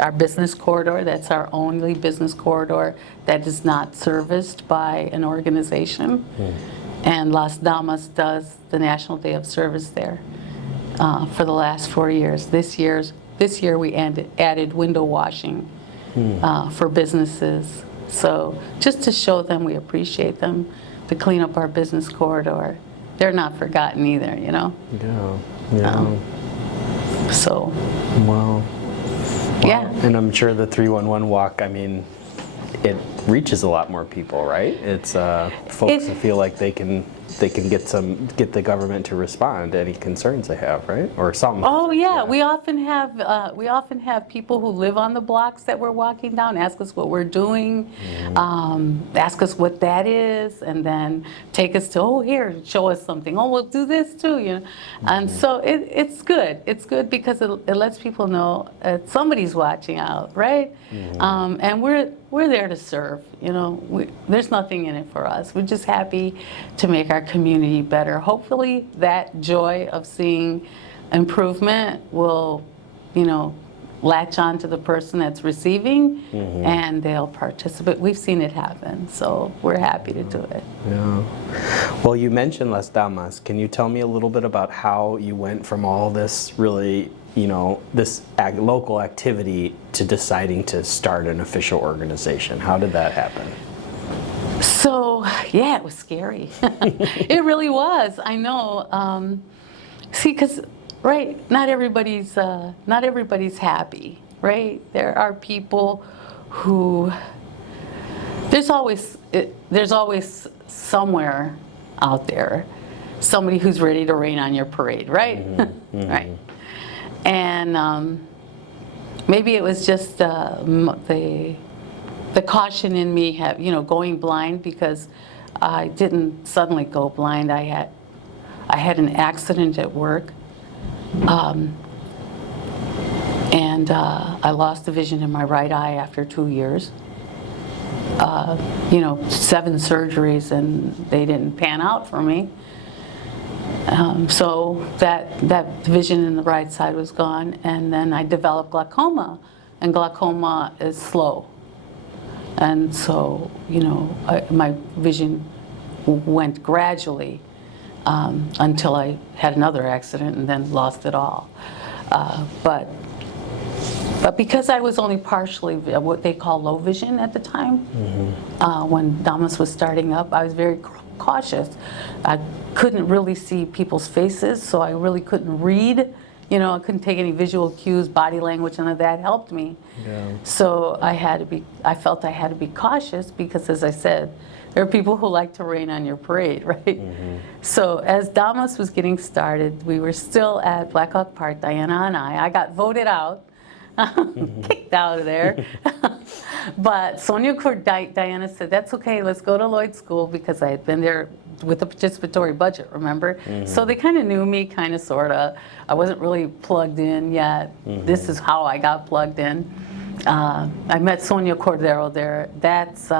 our business corridor, that's our only business corridor that is not serviced by an organization, and Las Damas does the National Day of Service there for the last 4 years. This year we added window washing for businesses. So just to show them we appreciate them, to clean up our business corridor. They're not forgotten either, Yeah. So. Wow. Yeah. And I'm sure the 311 walk, it reaches a lot more people, right? It's folks that feel like they can get the government to respond to any concerns they have, right? Or some. Oh yeah, we often have people who live on the blocks that we're walking down ask us what we're doing, ask us what that is, and then take us to, here, show us something. Oh, we'll do this too, And so it's good. It's good because it lets people know somebody's watching out, right? And we're there to serve. There's nothing in it for us. We're just happy to make our community better. Hopefully that joy of seeing improvement will, latch on to the person that's receiving, and they'll participate. We've seen it happen, so we're happy to do it. Yeah. Well, you mentioned Las Damas. Can you tell me a little bit about how you went from all this really, this local activity to deciding to start an official organization? How did that happen? So, yeah, it was scary. It really was. I know. See, because, right, not everybody's happy, right? There are people who, there's always somewhere out there somebody who's ready to rain on your parade, right? Right. And maybe it was just the caution in me, going blind, because I didn't suddenly go blind. I had an accident at work, and I lost the vision in my right eye after 2 years. 7 surgeries, and they didn't pan out for me. So that vision in the right side was gone, and then I developed glaucoma, and glaucoma is slow. And so, my vision went gradually until I had another accident and then lost it all. But But because I was only partially what they call low vision at the time, when Damas was starting up, I was very cautious. I couldn't really see people's faces, so I really couldn't read. You know, I couldn't take any visual cues, body language, none of that helped me. Yeah. So I felt I had to be cautious because, as I said, there are people who like to rain on your parade, right? So as Damas was getting started, we were still at Black Hawk Park, Diana and I got voted out, kicked out of there. But Sonia Diana said, that's okay, let's go to Lloyd School, because I had been there with the participatory budget, remember? So they kind of knew me, kind of, sort of. I wasn't really plugged in yet. This is how I got plugged in. I met Sonia Cordero there. That's,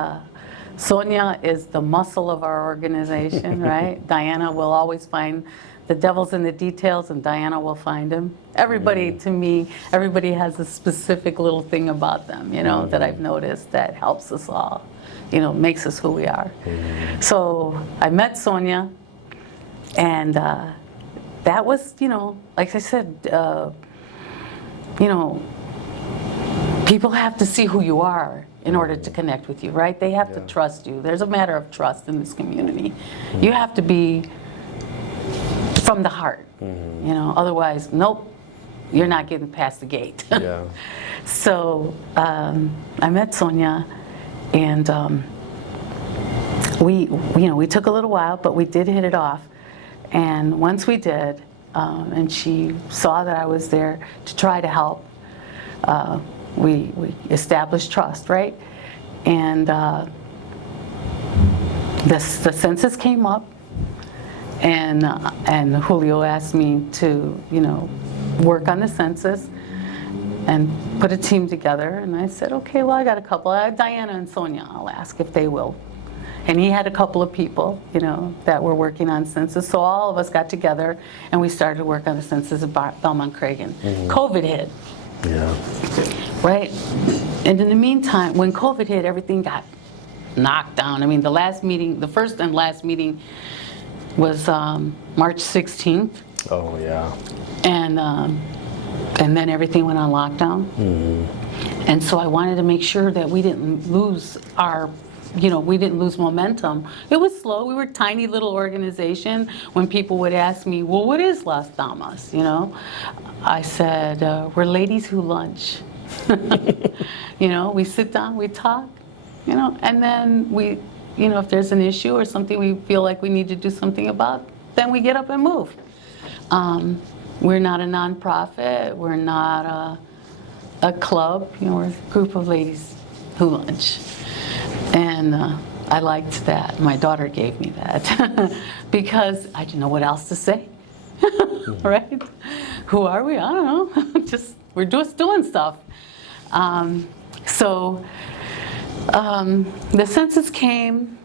Sonia is the muscle of our organization, right? Diana will always find the devil's in the details, and Diana will find him. Everybody, to me, everybody has a specific little thing about them, you know, that I've noticed that helps us all, you know, makes us who we are. So I met Sonia, and that was, you know, like I said, you know, people have to see who you are in order to connect with you, right? They have to trust you. There's a matter of trust in this community. You have to be from the heart, you know, otherwise, nope, you're not getting past the gate. Yeah. So I met Sonia, and we took a little while, but we did hit it off. And once we did, and she saw that I was there to try to help, we established trust, right? And the census came up, and Julio asked me to, you know, work on the census and put a team together. And I said, okay, well, I got a couple. I have Diana and Sonia. I'll ask if they will. And he had a couple of people, you know, that were working on census. So all of us got together, and we started to work on the census of Belmont-Cragen. COVID hit. Yeah. Right? And in the meantime, when COVID hit, everything got knocked down. I mean, the last meeting, the first and last meeting was March 16th. Oh, yeah. And then everything went on lockdown. And so I wanted to make sure that we didn't lose our, you know, we didn't lose momentum. It was slow. We were a tiny little organization. When people would ask me, well, what is Las Damas, you know? I said, we're ladies who lunch. You know, we sit down, we talk, you know, and then we, you know, if there's an issue or something we feel like we need to do something about, then we get up and move. We're not a nonprofit. We're not a club. You know, we're a group of ladies who lunch. And I liked that. My daughter gave me that because I didn't know what else to say. Right? Who are we? I don't know. We're just doing stuff. So the census came,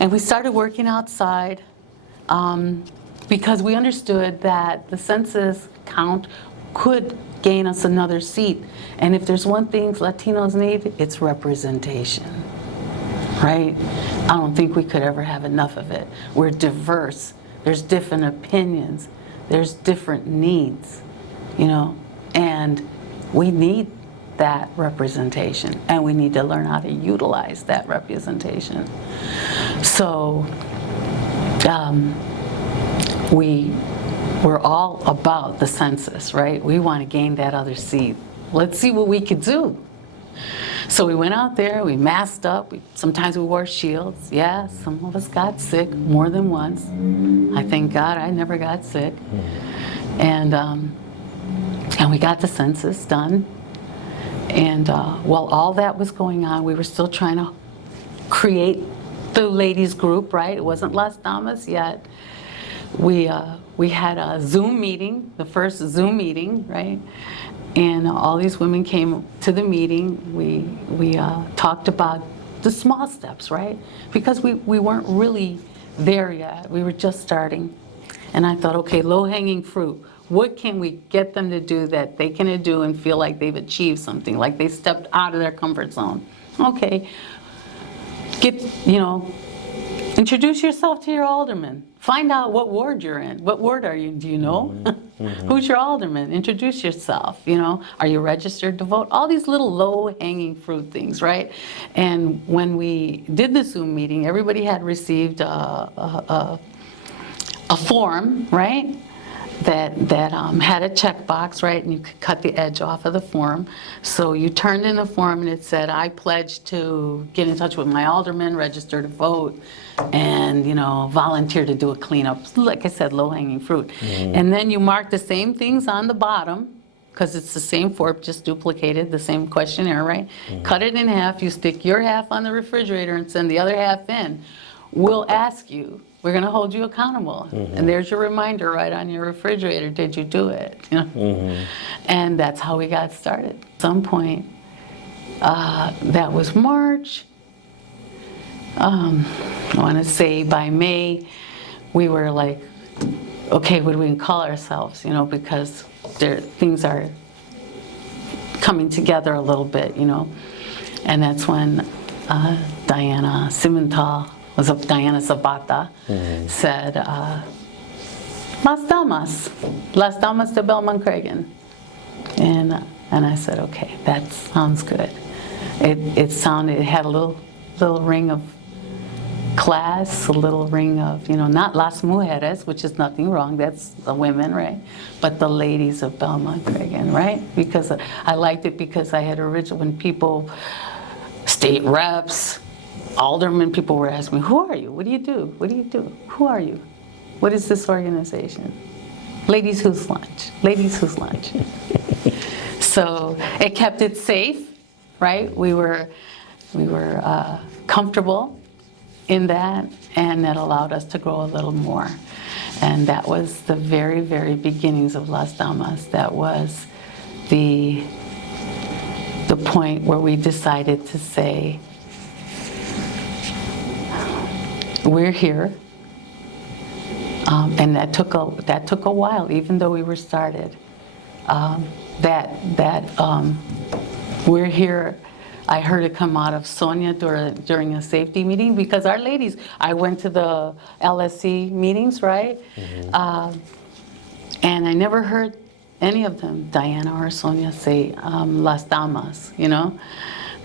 and we started working outside because we understood that the census count could gain us another seat. And if there's one thing Latinos need, it's representation. Right? I don't think we could ever have enough of it. We're diverse. There's different opinions. There's different needs, you know, and we need that representation, and we need to learn how to utilize that representation. So we're all about the census, right? We want to gain that other seat. Let's see what we could do. So we went out there, we masked up, sometimes we wore shields. Yeah, some of us got sick more than once. I thank God I never got sick. And we got the census done. And while all that was going on, we were still trying to create the ladies group, right? It wasn't Las Damas yet. We had a Zoom meeting, the first Zoom meeting, right? And all these women came to the meeting. We talked about the small steps, right? Because we weren't really there yet. We were just starting. And I thought, okay, low-hanging fruit. What can we get them to do that they can do and feel like they've achieved something, like they stepped out of their comfort zone? Okay, introduce yourself to your alderman. Find out what ward you're in. What ward are you? Do you know? Who's your alderman? Introduce yourself, you know. Are you registered to vote? All these little low-hanging fruit things, right? And when we did the Zoom meeting, everybody had received a form, right? That had a checkbox, right? And you could cut the edge off of the form. So you turned in the form and it said, I pledge to get in touch with my alderman, register to vote, and, you know, volunteer to do a cleanup. Like I said, low-hanging fruit. And then you mark the same things on the bottom, because it's the same form, just duplicated, the same questionnaire, right? Cut it in half, you stick your half on the refrigerator and send the other half in. We'll ask you, we're gonna hold you accountable. And there's your reminder right on your refrigerator, did you do it? You know? And that's how we got started. At some point, that was March, I wanna say by May, we were like, okay, what do we call ourselves? You know, because things are coming together a little bit, you know. And that's when Diana Cimental, Diana Zapata, said, Las Damas de Belmont-Cragin. And I said, okay, that sounds good. It had a little ring of class, a little ring of, you know, not Las Mujeres, which is nothing wrong, that's the women, right? But the ladies of Belmont-Cragin, right? Because I liked it because I had originally, when people, state reps, aldermen, people were asking me, who are you? What do you do? What do you do? Who are you? What is this organization? Ladies Who's Lunch. Ladies Who's Lunch. So it kept it safe, right? We were comfortable in that, and that allowed us to grow a little more. And that was the very, very beginnings of Las Damas. That was the point where we decided to say, we're here, and that took a while, even though we were started. We're here. I heard it come out of Sonia during a safety meeting, because our ladies, I went to the LSC meetings, right? And I never heard any of them, Diana or Sonia, say Las Damas, you know?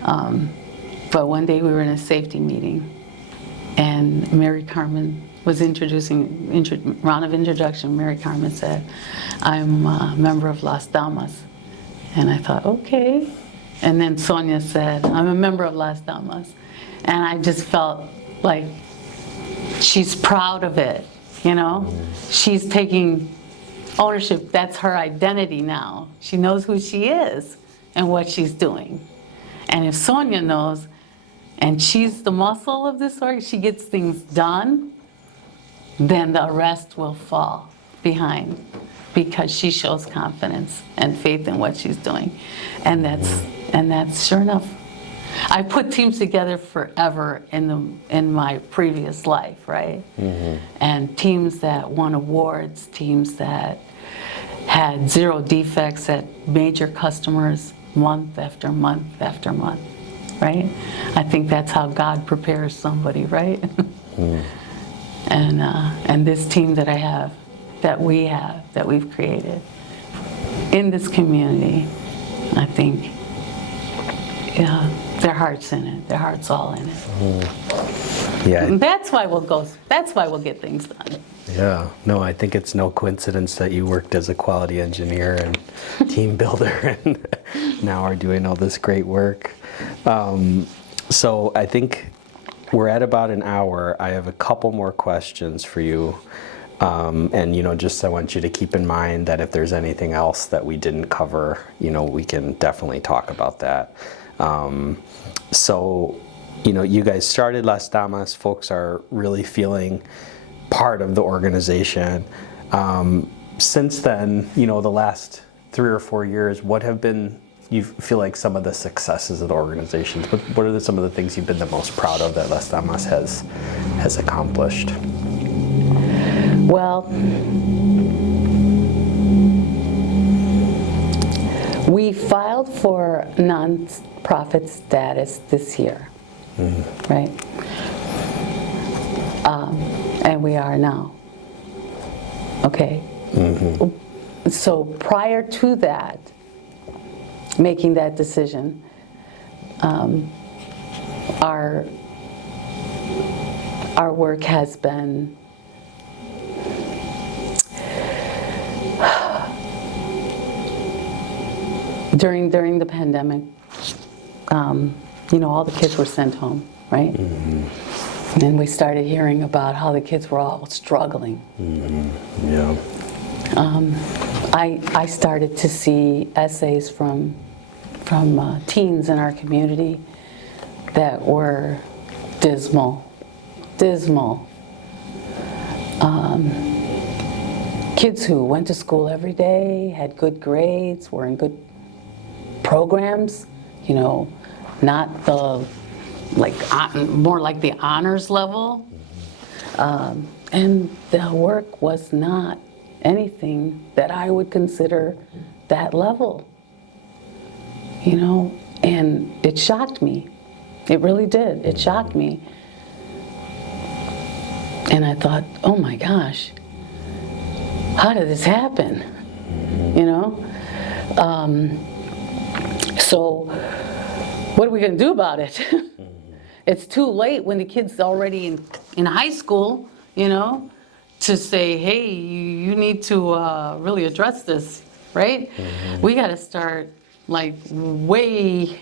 But one day we were in a safety meeting, and Mary Carmen was introducing, round of introduction. Mary Carmen said, I'm a member of Las Damas. And I thought, okay. And then Sonia said, I'm a member of Las Damas. And I just felt like she's proud of it, you know? She's taking ownership. That's her identity now. She knows who she is and what she's doing. And if Sonia knows, and she's the muscle of this org, she gets things done, then the rest will fall behind, because she shows confidence and faith in what she's doing. And that's sure enough. I put teams together forever in my previous life, right? And teams that won awards, teams that had 0 defects at major customers month after month after month, right? I think that's how God prepares somebody, right? And this team that I have, that we've created in this community, I think, yeah, their heart's in it. Their heart's all in it. Yeah. And that's why we'll get things done. Yeah. No, I think it's no coincidence that you worked as a quality engineer and team builder and now are doing all this great work. So I think we're at about an hour. I have a couple more questions for you. And, you know, just I want you to keep in mind that if there's anything else that we didn't cover, you know, we can definitely talk about that. So, you know, you guys started Las Damas. Folks are really feeling part of the organization. Since then, you know, the last 3 or 4 years, what have been, you feel like, some of the successes of the organization? What are some of the things you've been the most proud of that Las Damas has accomplished? Well, we filed for nonprofit status this year, right? And we are now. Okay. So prior to that, making that decision, our work has been during the pandemic. All the kids were sent home, right? And then we started hearing about how the kids were all struggling. Yeah. I started to see essays from teens in our community that were dismal. Kids who went to school every day, had good grades, were in good programs, not the more like the honors level, and the work was not anything that I would consider that level, and it shocked me. It really did. It shocked me. And I thought, oh my gosh, how did this happen? So what are we going to do about it? It's too late when the kid's already in high school, to say, hey, you need to really address this, right? We got to start like way,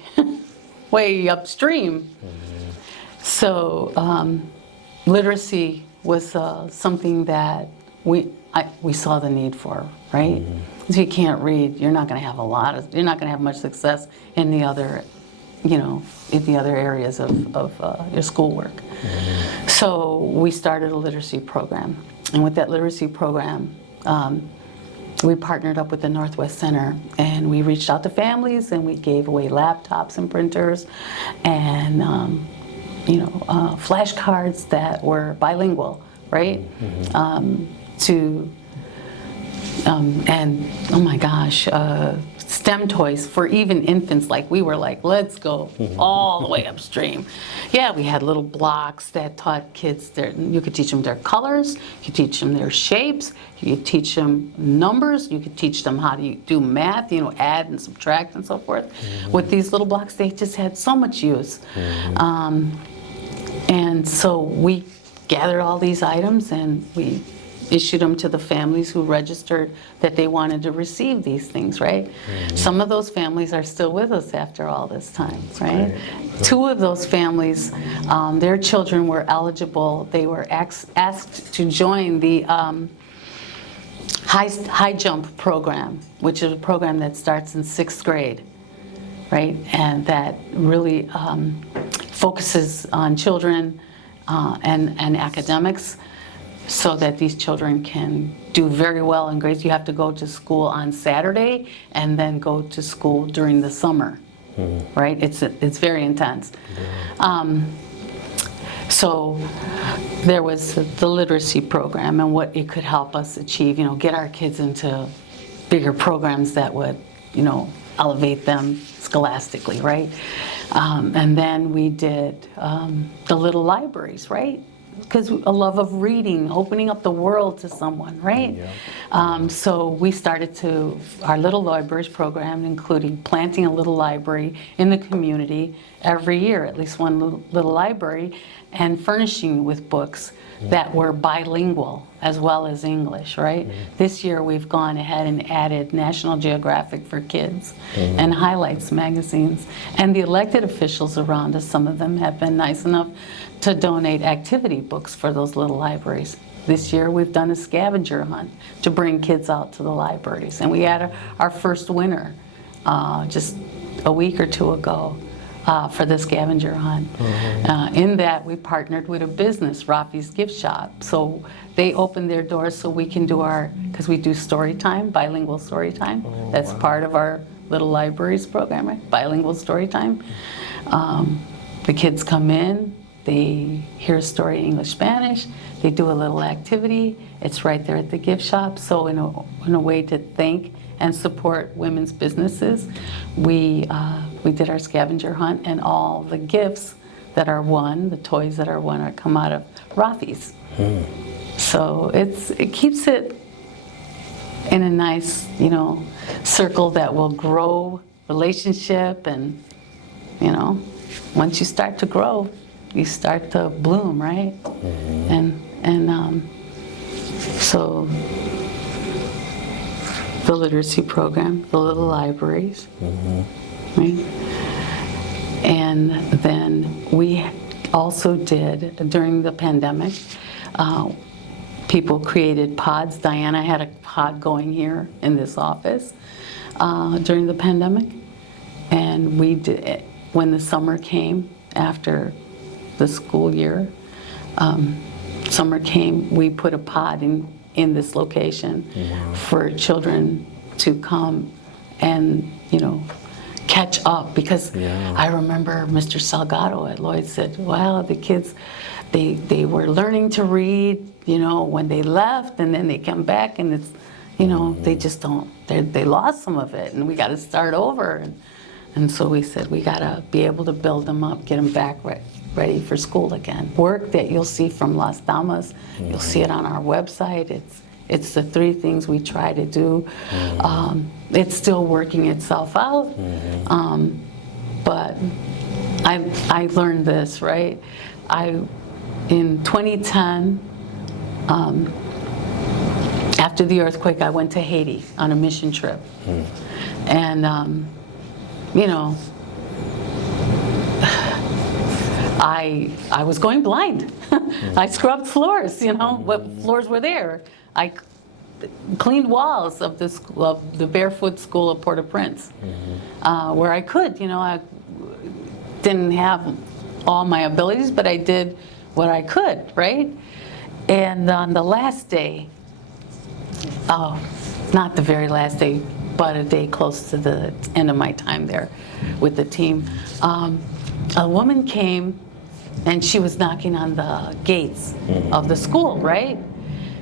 way upstream. So literacy was something that we saw the need for, right? If you can't read, you're not going to have much success in the other, in the other areas of your schoolwork. So we started a literacy program, and with that literacy program, we partnered up with the Northwest Center, and we reached out to families, and we gave away laptops and printers, and flashcards that were bilingual, right? And oh my gosh, STEM toys for even infants. Like we were like, let's go all the way upstream. Yeah, we had little blocks that taught kids you could teach them their colors, you could teach them their shapes, you could teach them numbers, you could teach them how to do math, add and subtract and so forth. With these little blocks, they just had so much use. And so we gathered all these items and we issued them to the families who registered that they wanted to receive these things, right? Some of those families are still with us after all this time, right? Two of those families, their children were eligible. They were asked to join the high jump program, which is a program that starts in 6th grade, right? And that really focuses on children and academics, so that these children can do very well in grades. You have to go to school on Saturday and then go to school during the summer, right? It's very intense. So there was the literacy program and what it could help us achieve, get our kids into bigger programs that would, elevate them scholastically, right? And then we did the little libraries, right? Because a love of reading, opening up the world to someone, right? So we started our Little Libraries program, including planting a little library in the community every year, at least one little library, and furnishing with books that were bilingual as well as English, right? This year we've gone ahead and added National Geographic for Kids and Highlights magazines. And the elected officials around us, some of them have been nice enough to donate activity books for those little libraries. This year we've done a scavenger hunt to bring kids out to the libraries. And we had our first winner just a week or two ago for the scavenger hunt. In that we partnered with a business, Rafi's Gift Shop. So they opened their doors so we can do because we do story time, bilingual story time. That's part of our Little Libraries program, right? Bilingual story time. The kids come in, they hear a story in English, Spanish, they do a little activity. It's right there at the gift shop. So in a way to thank and support women's businesses, we did our scavenger hunt, and all the gifts that are won, the toys that are won, come out of Rafi's. So it keeps it in a nice, circle that will grow relationship. And, once you start to grow, you start to bloom, right? And so the literacy program, the little libraries, right? And then we also did, during the pandemic, people created pods. Diana had a pod going here in this office during the pandemic. And we did, when the summer came, after the school year, summer came, we put a pod in this location for children to come and, catch up. Because I remember Mr. Salgado at Lloyd said, well, the kids, they were learning to read, when they left, and then they come back and it's, they just don't, they lost some of it, and we got to start over. And so we said, we got to be able to build them up, get them back ready for school again. Work that you'll see from Las Damas, you'll see it on our website. It's the 3 things we try to do. It's still working itself out, but I learned this, right? In 2010, after the earthquake, I went to Haiti on a mission trip. And, I was going blind. I scrubbed floors, what floors were there. I cleaned walls of the school, of the Barefoot School of Port-au-Prince, where I could. I didn't have all my abilities, but I did what I could, right? And on the last day, not the very last day, but a day close to the end of my time there with the team, a woman came and she was knocking on the gates of the school, right?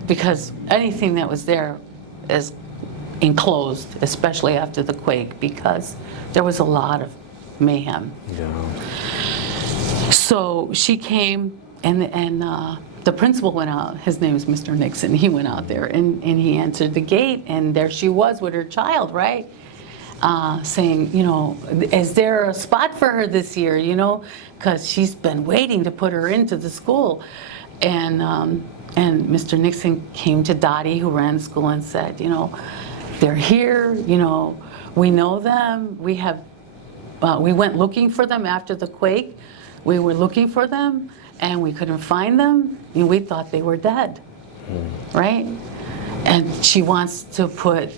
Because anything that was there is enclosed, especially after the quake, because there was a lot of mayhem. So she came, and the principal went out. His name is Mr. Nixon. He went out there, and he answered the gate, and there she was with her child, right? Saying, is there a spot for her this year, because she's been waiting to put her into the school. And Mr. Nixon came to Dottie, who ran the school, and said, they're here, we know them. We went looking for them after the quake. We were looking for them, and we couldn't find them, and we thought they were dead, right? And she wants to put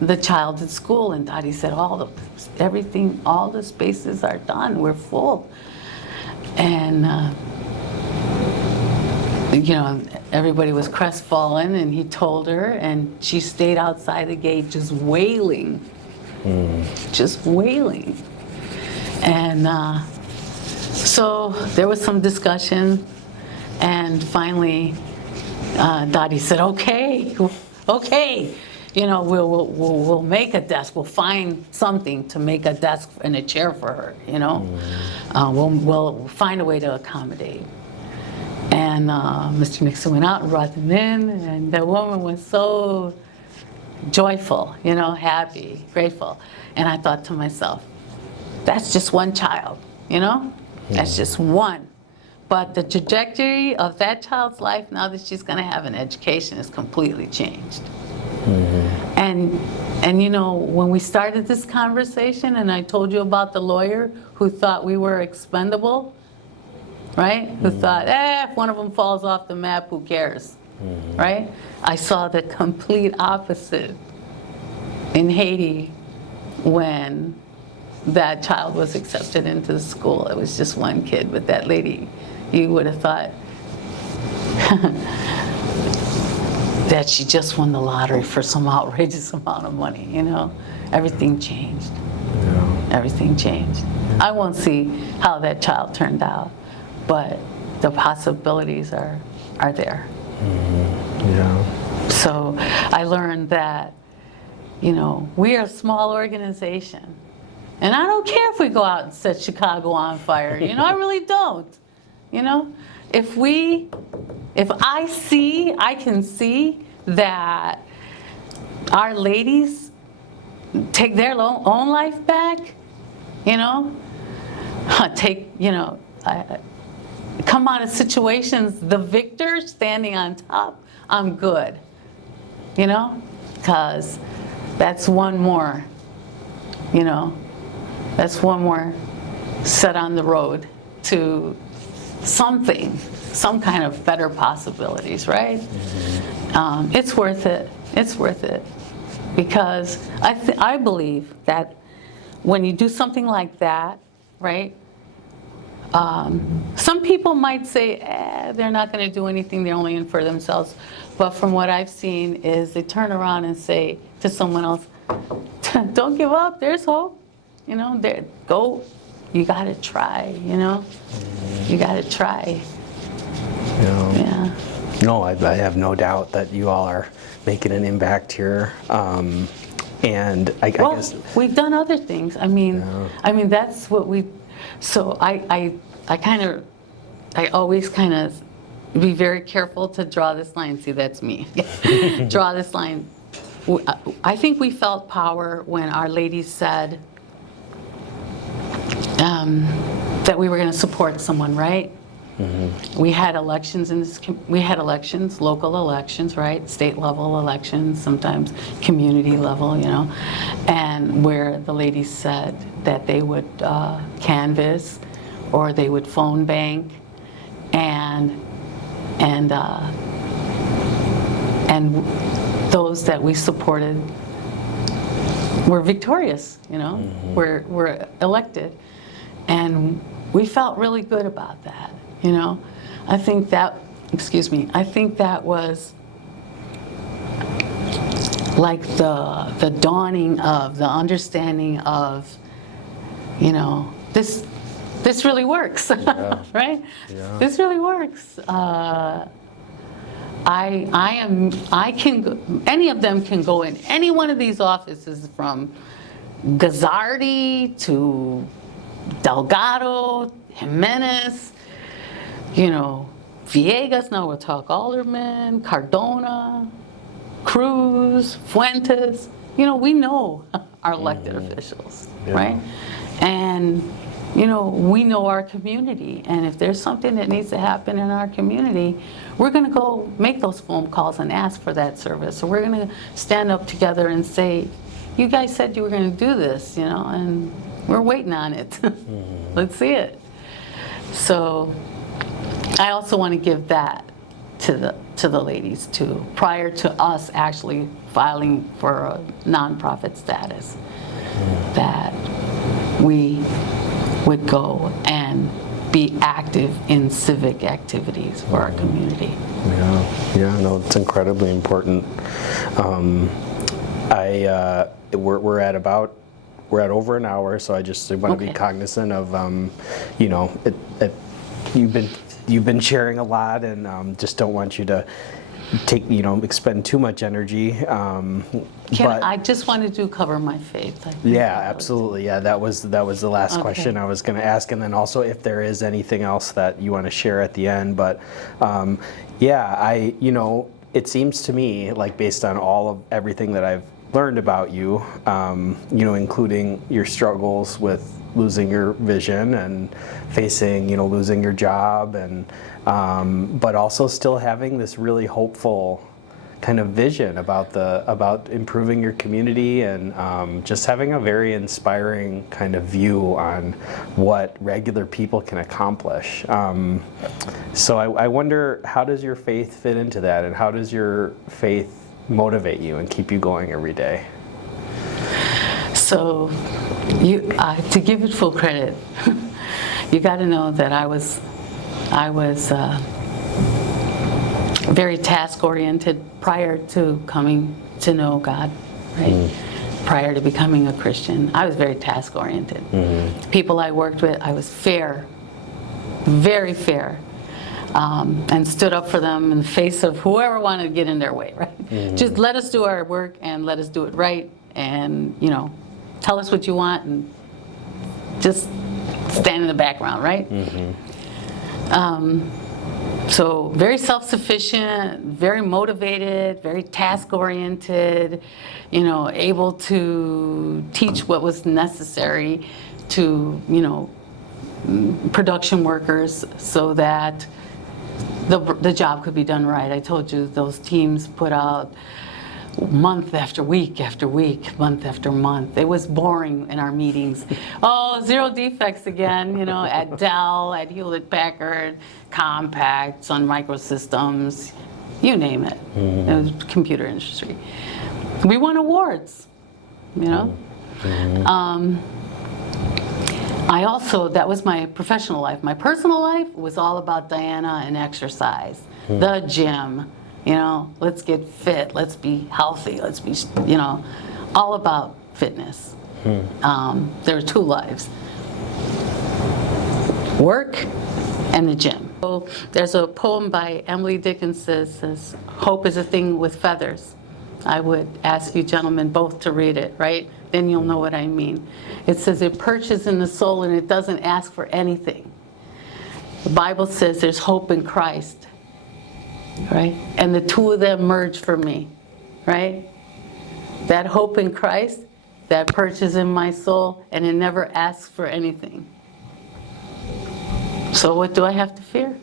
the child at school, and Dottie said, all the spaces are done, we're full. And everybody was crestfallen, and he told her, and she stayed outside the gate just wailing, And so there was some discussion, and finally Dottie said, okay, we'll make a desk, we'll find something to make a desk and a chair for her, we'll find a way to accommodate. And Mr. Nixon went out and brought them in, and the woman was so joyful, happy, grateful. And I thought to myself, that's just one child, That's just one. But the trajectory of that child's life, now that she's going to have an education, is completely changed. And when we started this conversation, and I told you about the lawyer who thought we were expendable, right? Who thought, if one of them falls off the map, who cares, right? I saw the complete opposite in Haiti when that child was accepted into the school. It was just one kid, but that lady, you would have thought that she just won the lottery for some outrageous amount of money, Everything changed. Everything changed. I won't see how that child turned out, but the possibilities are there. So I learned that, we are a small organization. And I don't care if we go out and set Chicago on fire. I really don't. If I can see that our ladies take their own life back, you know, come out of situations the victor standing on top, I'm good, you know, because that's one more, you know, that's one more set on the road to something, some kind of better possibilities, right? It's worth it. It's worth it. Because I believe that when you do something like that, right? Some people might say, they're not going to do anything, they're only in for themselves. But from what I've seen is they turn around and say to someone else, don't give up, there's hope. You know, go, you got to try, you know? You got to try. Yeah. No, I have no doubt that you all are making an impact here. And I guess we've done other things. I mean, that's what we. So I always kind of be very careful to draw this line. See, that's me. Draw this line. I think we felt power when Our Lady said that we were going to support someone, right? Mm-hmm. We had elections in this. We had elections, local elections, right? State level elections, sometimes community level, you know, and where the ladies said that they would canvass, or they would phone bank, and those that we supported were victorious, you know, were elected, and we felt really good about that. You know, I think that was like the dawning of the understanding of, you know, this really works, yeah. Right? Yeah. This really works. Any of them can go in any one of these offices, from Gazzardi to Delgado, Jimenez, you know, Villegas, now we'll talk Alderman, Cardona, Cruz, Fuentes. You know, we know our elected officials, yeah. Right? And, you know, we know our community. And if there's something that needs to happen in our community, we're going to go make those phone calls and ask for that service. So we're going to stand up together and say, you guys said you were going to do this, you know, and we're waiting on it. Let's see it. So I also want to give that to the ladies too, prior to us actually filing for a nonprofit status, that we would go and be active in civic activities for our community. Yeah, no, it's incredibly important. We're at over an hour, so I just want to be cognizant of, you know, you've been sharing a lot, and just don't want you to expend too much energy. I just wanted to cover my faith. Yeah, absolutely. Yeah, that was the last question I was going to ask, and then also if there is anything else that you want to share at the end. But it seems to me like, based on all of everything that I've learned about you, including your struggles with losing your vision and facing, losing your job, and but also still having this really hopeful kind of vision about improving your community, and just having a very inspiring kind of view on what regular people can accomplish. So I wonder, how does your faith fit into that, and how does your faith motivate you and keep you going every day? So, to give it full credit, you got to know that I was very task-oriented prior to coming to know God, right? Prior to becoming a Christian, I was very task-oriented. People I worked with, I was fair, very fair, and stood up for them in the face of whoever wanted to get in their way, right? Just let us do our work and let us do it right, and tell us what you want, and just stand in the background, right? So very self-sufficient, very motivated, very task-oriented, able to teach what was necessary to, production workers so that the job could be done right. I told you those teams put out month after week after week, month after month. It was boring in our meetings. Oh, zero defects again, at Dell, at Hewlett Packard, Compaq, Sun Microsystems, you name it. It was computer industry. We won awards, I also, that was my professional life. My personal life was all about Diana and exercise, the gym, let's get fit, let's be healthy, let's be, all about fitness. There are two lives, work and the gym. So there's a poem by Emily Dickinson that says, "Hope is a thing with feathers." I would ask you gentlemen both to read it, right? Then you'll know what I mean. It says it perches in the soul and it doesn't ask for anything. The Bible says there's hope in Christ, right? And the two of them merge for me, right? That hope in Christ, that perches in my soul, and it never asks for anything. So what do I have to fear?